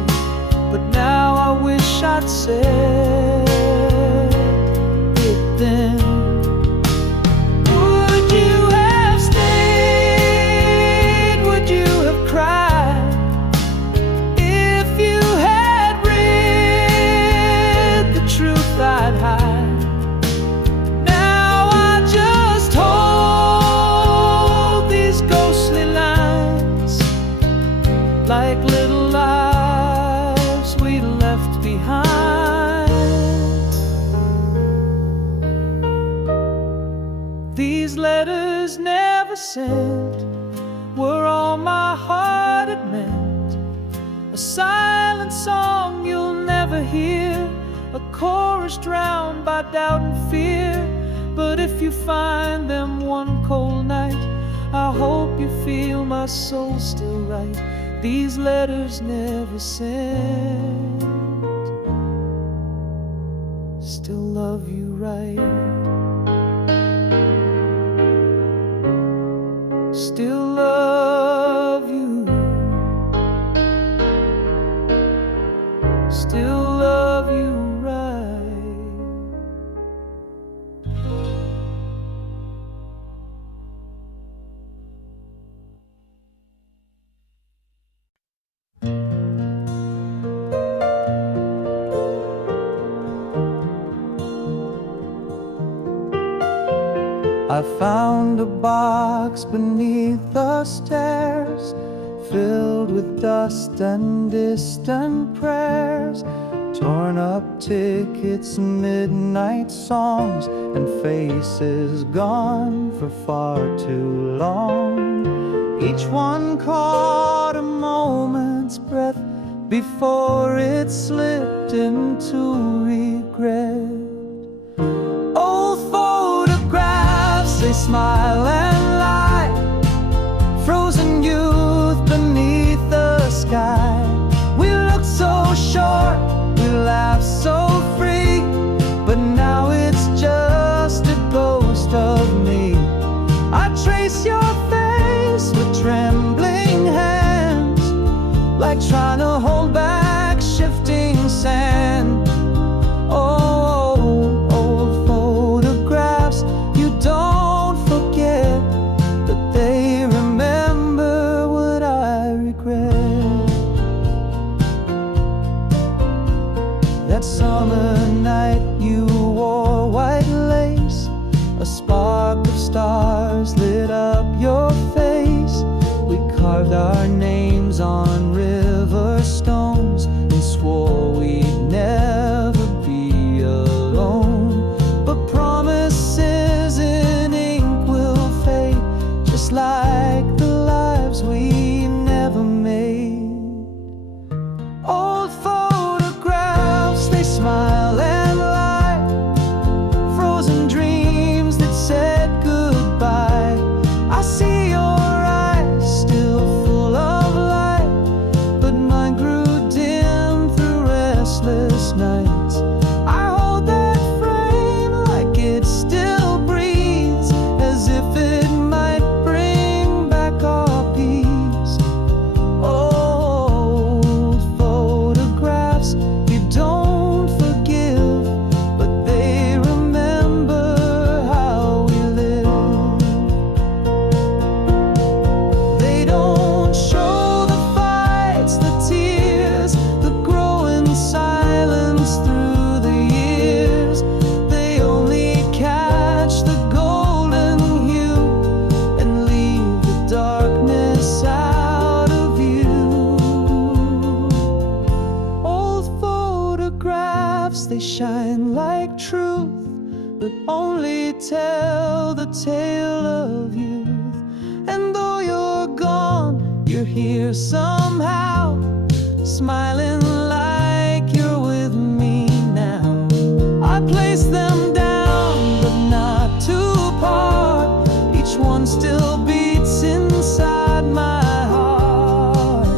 But now I wish I'd said it then. like little lives we left behind. These letters never sent were all my heart had meant. A silent song you'll never hear, a chorus drowned by doubt and fear. But if you find them one cold night, I hope you feel my soul still right. These letters never sent, still love you right. Still love you, still love you right. I found a box beneath the stairs, filled with dust and distant prayers, torn up tickets, midnight songs, and faces gone for far too long. Each one caught a moment's breath before it slipped into regret. Old photographs, they smile and lie, frozen youth beneath the sky. We looked so short, we laughed so free, but now it's just a ghost of me. I trace your face with trembling hands, like trying to hold back shifting sand. Oh, old photographs, you don't forget, but they remember what I regret. That summer night you wore white lace, a spark of stars lit up your face. We carved our names on river stones and swore we'd never be alone. But promises in ink will fade, just like the lives we never made. Old photographs, they smile and lie, frozen dreams that said goodbye. I see your eyes still full of light, but mine grew dim through restless nights. I hold that frame like it still breathes, as if it might bring back our peace. Old photographs, you don't forgive, but they remember how we live. They don't show the fights, the tears, the growing silence through the years. They only catch the golden hue and leave the darkness out of view. Old photographs, they shine like truth, but only tell the tale of youth. And though you're gone, you're here somehow, smiling like you're with me now. I place them down, but not too far. Each one still beats inside my heart.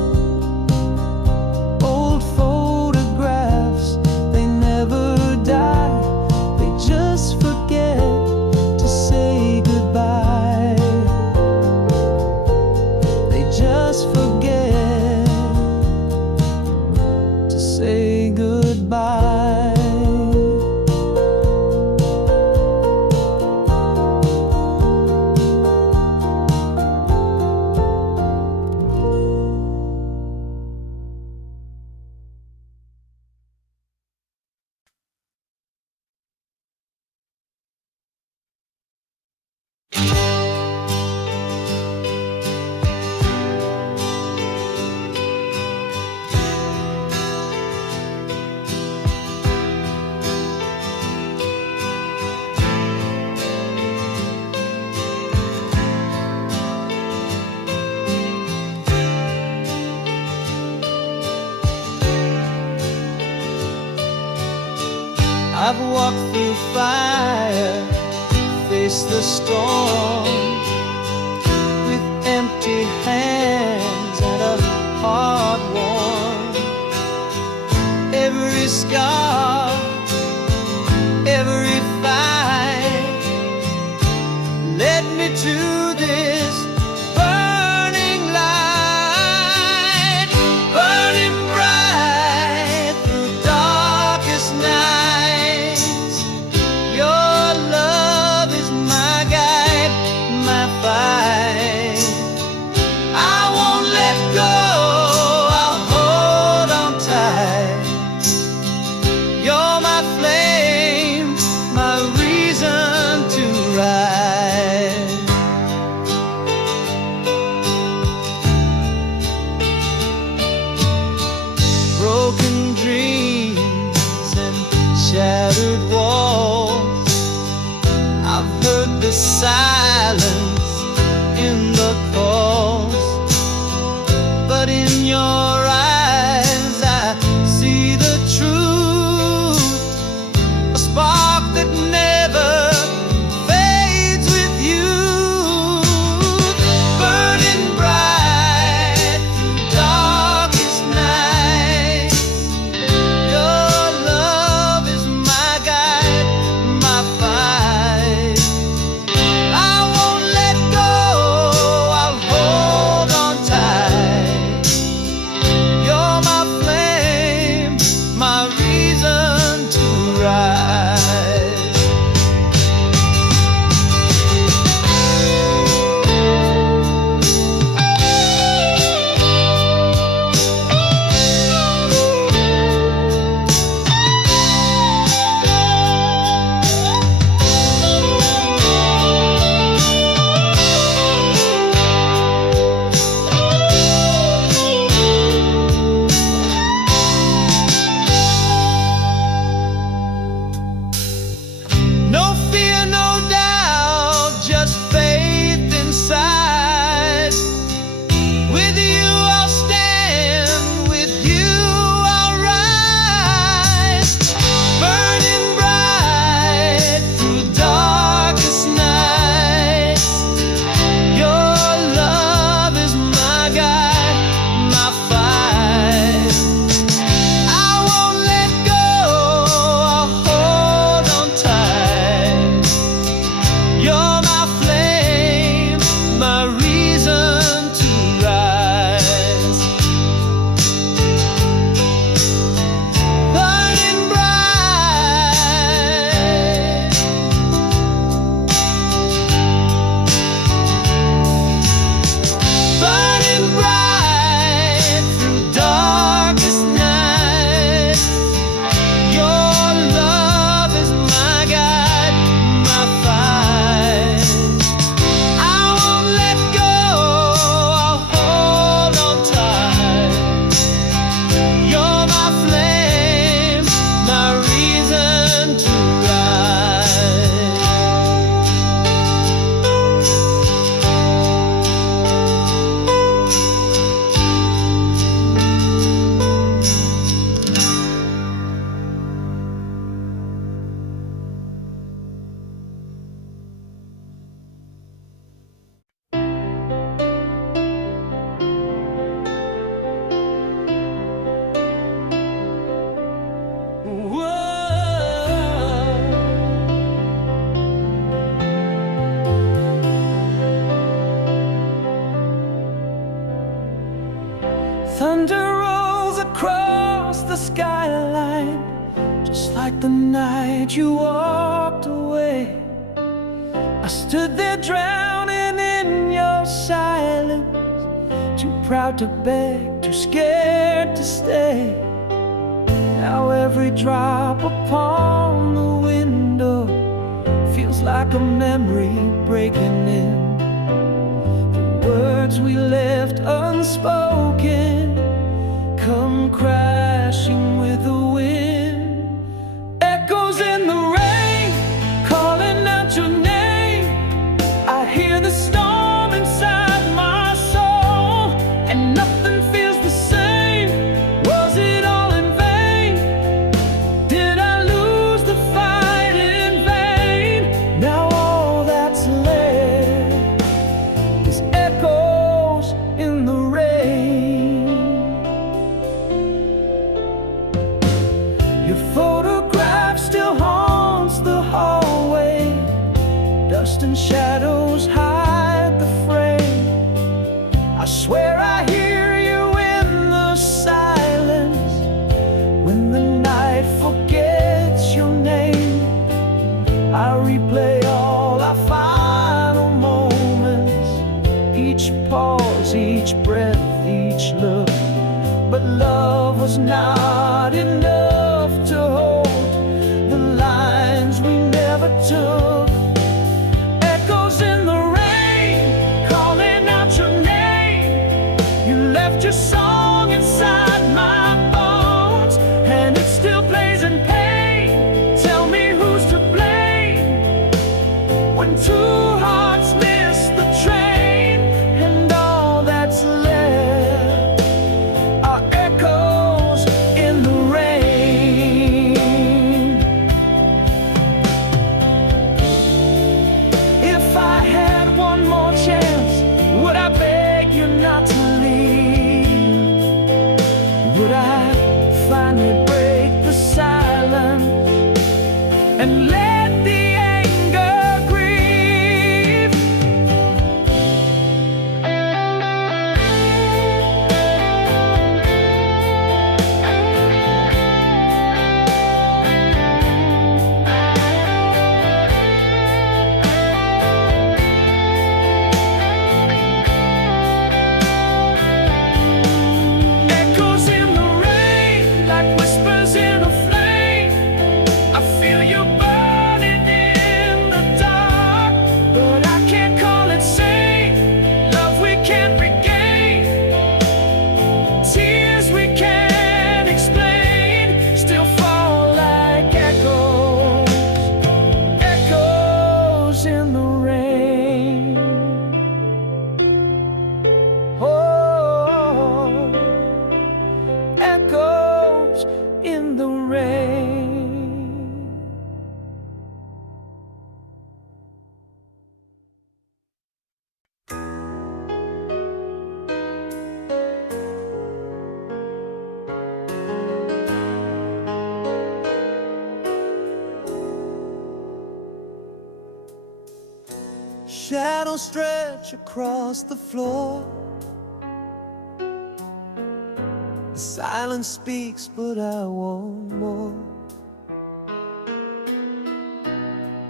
Old photographs, they never die, they just forget to say goodbye. They just forget. I've walked through fire, faced the storm, with empty hands and a heart warm. Every scar, every fight led me to this burning light, burning bright through darkest nights. Your love is my guide, my fight. I won't let go, I'll hold on tight. You're my flame, my reason to ride. Broken dreams and shattered walls, I've heard the silence in the calls, but in your eyes I see the truth, a spark that never fades with you, burning bright through darkest nights. Your love is my guide, my fight. I won't let go, I'll hold on tight. You're my flame, my reason to rise. No fear, no doubt, just faith inside. With you I'll stand, with you I'll rise, burning bright through darkest nights. Your love is my guide, my fight. I won't let go, I'll hold on tight. You're my flame, my reason to rise, burning bright, burning bright through darkest nights. Your love is my guide, my fight. I won't let go, I'll hold on tight. You're my flame, my reason to rise. Thunder rolls across the skyline, just like the night you walked away. I stood there drowning in your silence, too proud to beg, too scared to stay. Now every drop upon the window feels like a memory breaking in. The words we left unspoken come crashing with the wind. Echoes in the rain, calling out your name. I hear the storm inside my soul, and nothing feels the same. Was it all in vain? Did I lose the fight? swear I hear you in the silence when the night forgets your name. I replay all our final moments, each pause, each breath, each look. But love was not enough to hold the lines we never took. Echoes in the rain, calling out your name. You left your song inside my bones, and it still plays in pain. Tell me who's to blame when two hearts miss the train, and all that's left are echoes in the rain. If I had one more chance, would I beg you not to leave? Would I finally break the silence and let the anger grieve? Echoes in the rain, like whispers in a flame. I feel you burning in the dark, but I can't call it sane. Love we can't regain, tears we can't explain, still fall like echoes, echoes in the rain. Oh, echoes in the rain. Shadows stretch across the floor. The silence speaks, but I want more.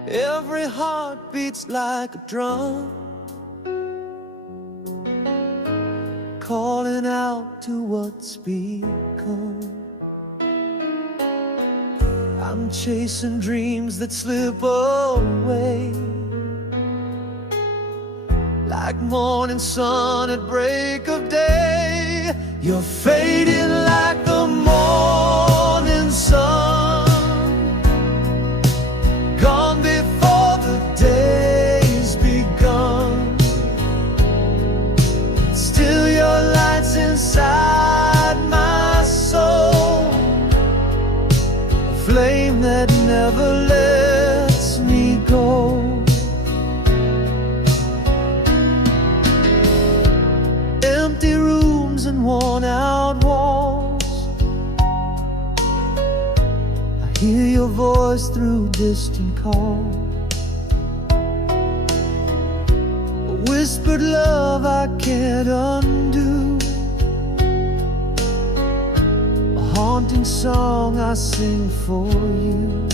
Every heart beats like a drum, calling out to what's become. I'm chasing dreams that slip away, like morning sun at break of day. You're fading like the morning sun, gone before the day's begun. Still your light's inside my soul, a flame that never lets me go. Empty rooms and worn out walls, I hear your voice through distant calls. A whispered love I can't undo, a haunting song I sing for you.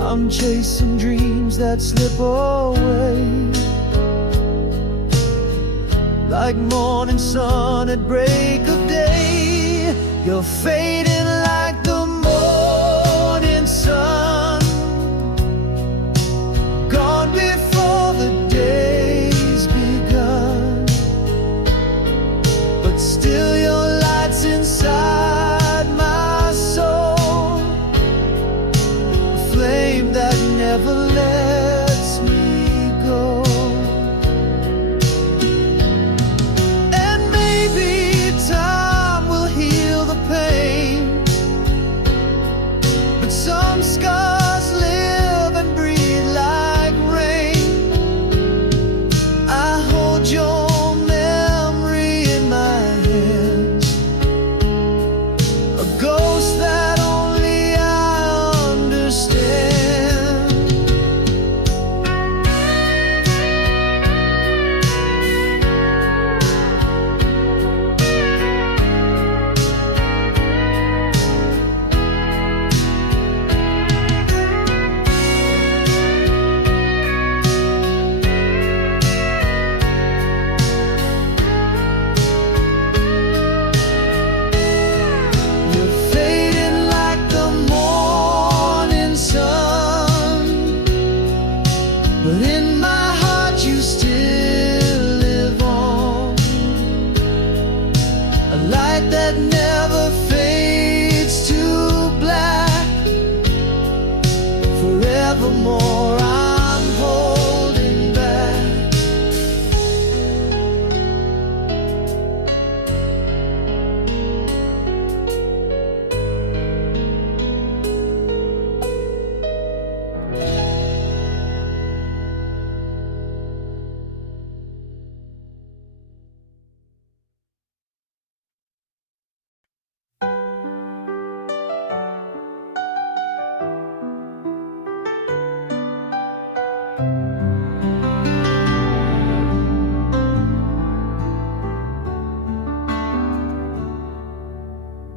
I'm chasing dreams that slip away, like morning sun at break of day. You're fading like the morning sun, gone before the day's begun. But still your light's inside my soul, a flame that never lets me go. And maybe time will heal the pain,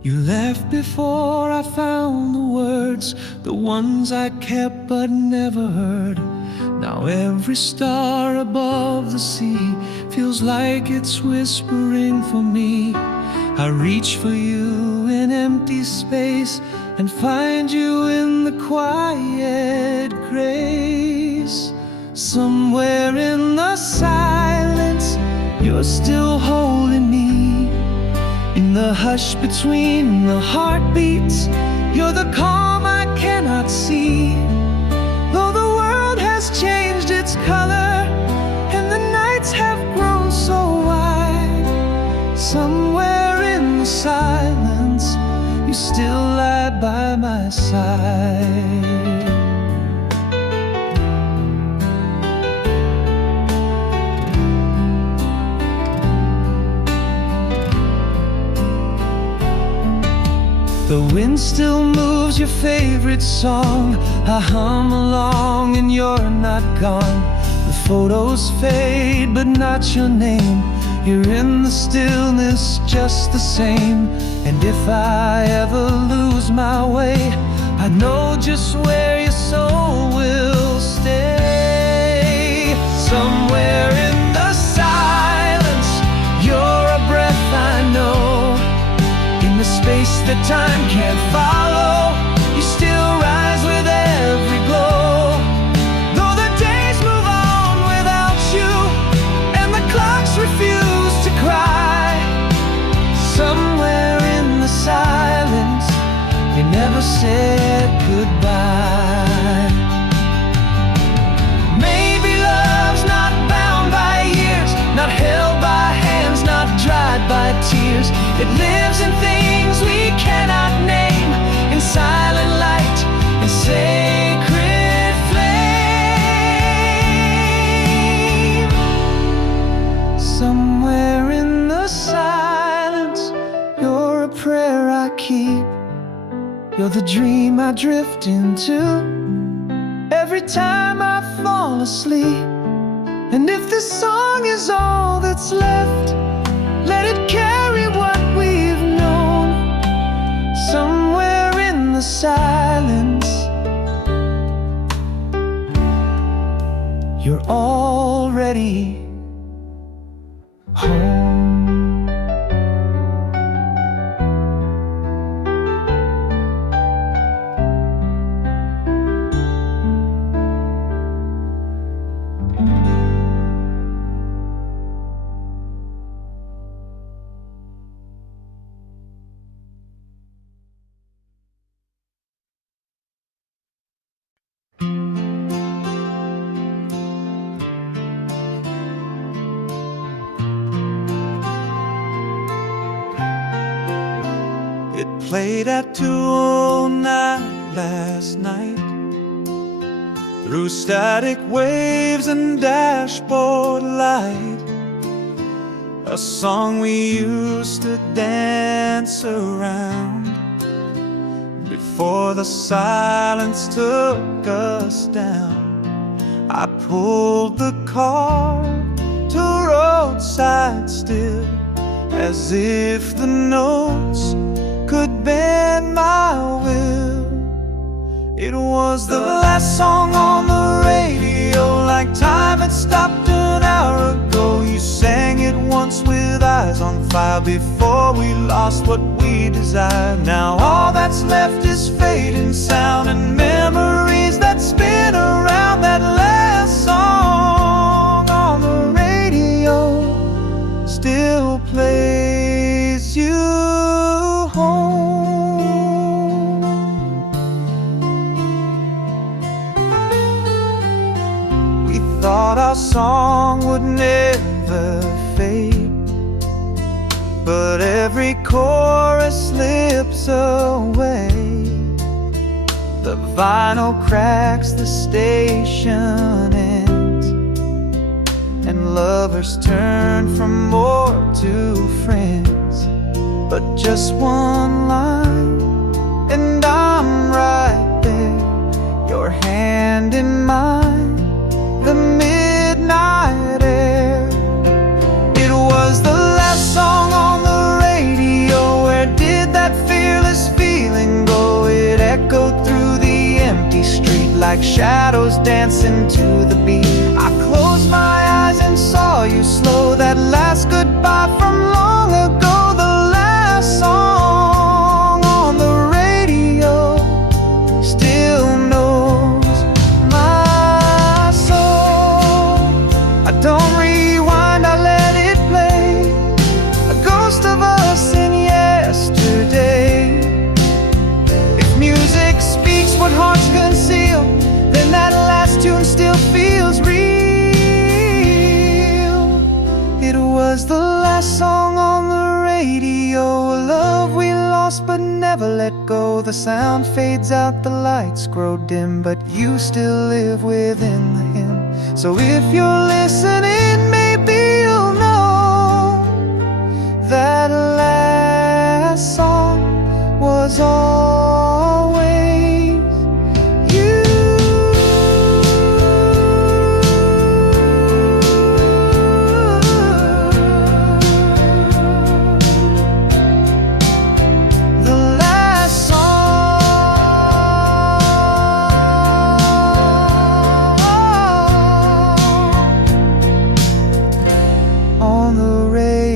You left before I found the words, the ones I kept but never heard. Now every star above the sea feels like it's whispering for me. I reach for you in empty space and find you in the quiet grace. Somewhere in the silence, you're still holding me. In the hush between the heartbeats, you're the calm I cannot see. Though the world has changed its color and the nights have grown so wide, somewhere in the silence, you still lie by my side. The wind still moves your favorite song. I hum along and you're not gone. The photos fade but not your name. You're in the stillness just the same. And if I ever lose my way, I know just where your soul will stay. Somewhere in the silence, you're a breath I know. In the space that time can't follow, you still rise with every glow. Though the days move on without you and the clocks refuse to cry, somewhere in the silence, you never said goodbye. Maybe love's not bound by years, not held by hands, not dried by tears. It lives in things we cannot name, in silent light and sacred flame. Somewhere in the silence, you're a prayer I keep. You're the dream I drift into every time I fall asleep. And if this song is all that's left, let it carry what we've known. Somewhere in the silence, you're already home. It played at 2:09 last night, through static waves and dashboard light. A song we used to dance around before the silence took us down. I pulled the car to roadside still, as if the notes could bend my will. It was the last song on the radio, like time had stopped an hour ago. You sang it once with eyes on fire before we lost what we desired. Now all that's left is fading sound and memories that spin around. That last song on the radio still plays you home. We thought our song would never fade, but every chorus slips away. The vinyl cracks, the station ends, and lovers turn from more to friends. But just one line, and I'm right there, your hand in mine, the midnight air. It was the last song on the radio. Where did that feel? like shadows dancing to the beat. I closed my eyes and saw you slow that last goodbye from long ago. The last song on the radio still knows my soul. I don't rewind, I let it play, a ghost of us in yesterday. If music speaks what hearts conceal, then that last tune still feels real. It was the last song on the radio, a love we lost but never let go. The sound fades out, the lights grow dim, but you still live within the hymn. So if you're listening, maybe you'll know that last song was always you. The last song on the radio.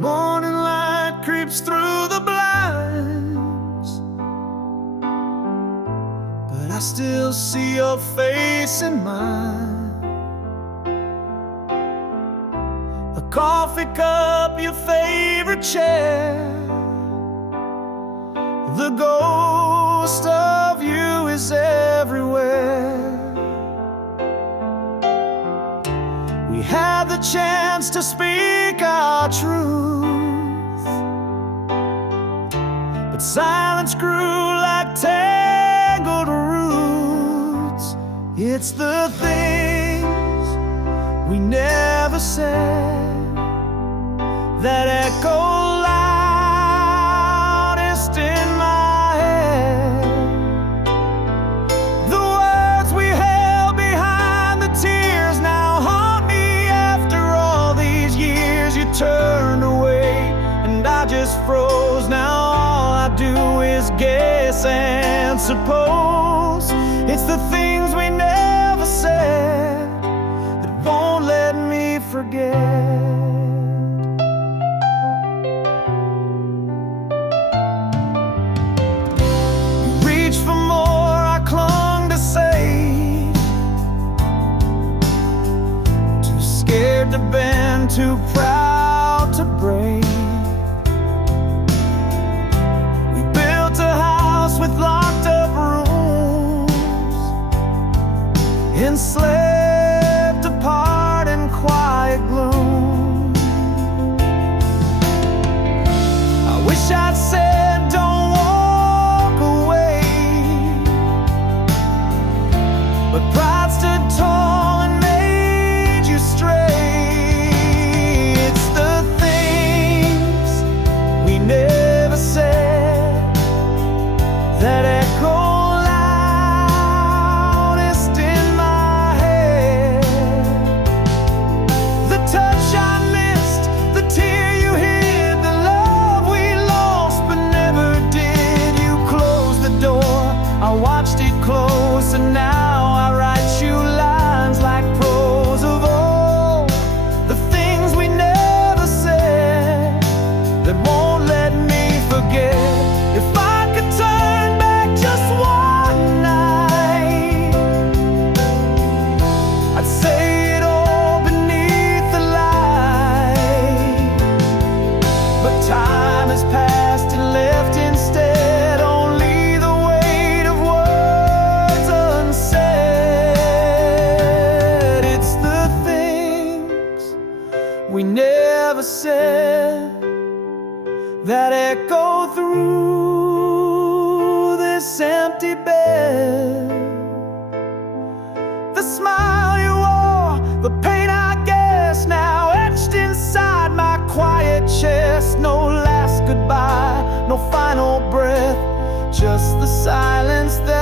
Morning light creeps through the blinds, but I still see your face in mine. A coffee cup, your favorite chair, the ghost of you is everywhere. We had the chance to speak our truth, but silence grew like tangled roots. It's the things we never said that echo loudest in my head. The words we held behind the tears now haunt me after all these years. You turned away and I just froze. Now all I do is guess and suppose. It's the things we never said that won't let me forget. Reach for more, I clung to save, too scared to bend, too proud to break. We built a house with locked up rooms, enslaved apart in quiet gloom. I wish I'd said don't walk away, but pride stood tall and made you stray. It's the things we never said that echo loudest in my head. The touch I missed, the tear you hid, the love we lost but never did. You closed the door, I watched it close, and now I write you lines like prose of old. The things we never said that won't let me forget. If I could turn back just one night, I'd say it all beneath the light. But time has passed and left instead only the weight of words unsaid. It's the things we never said that echo through this empty bed. The smile you wore, The pain, I guess, now etched inside my quiet chest. No last goodbye, no final breath, just the silence that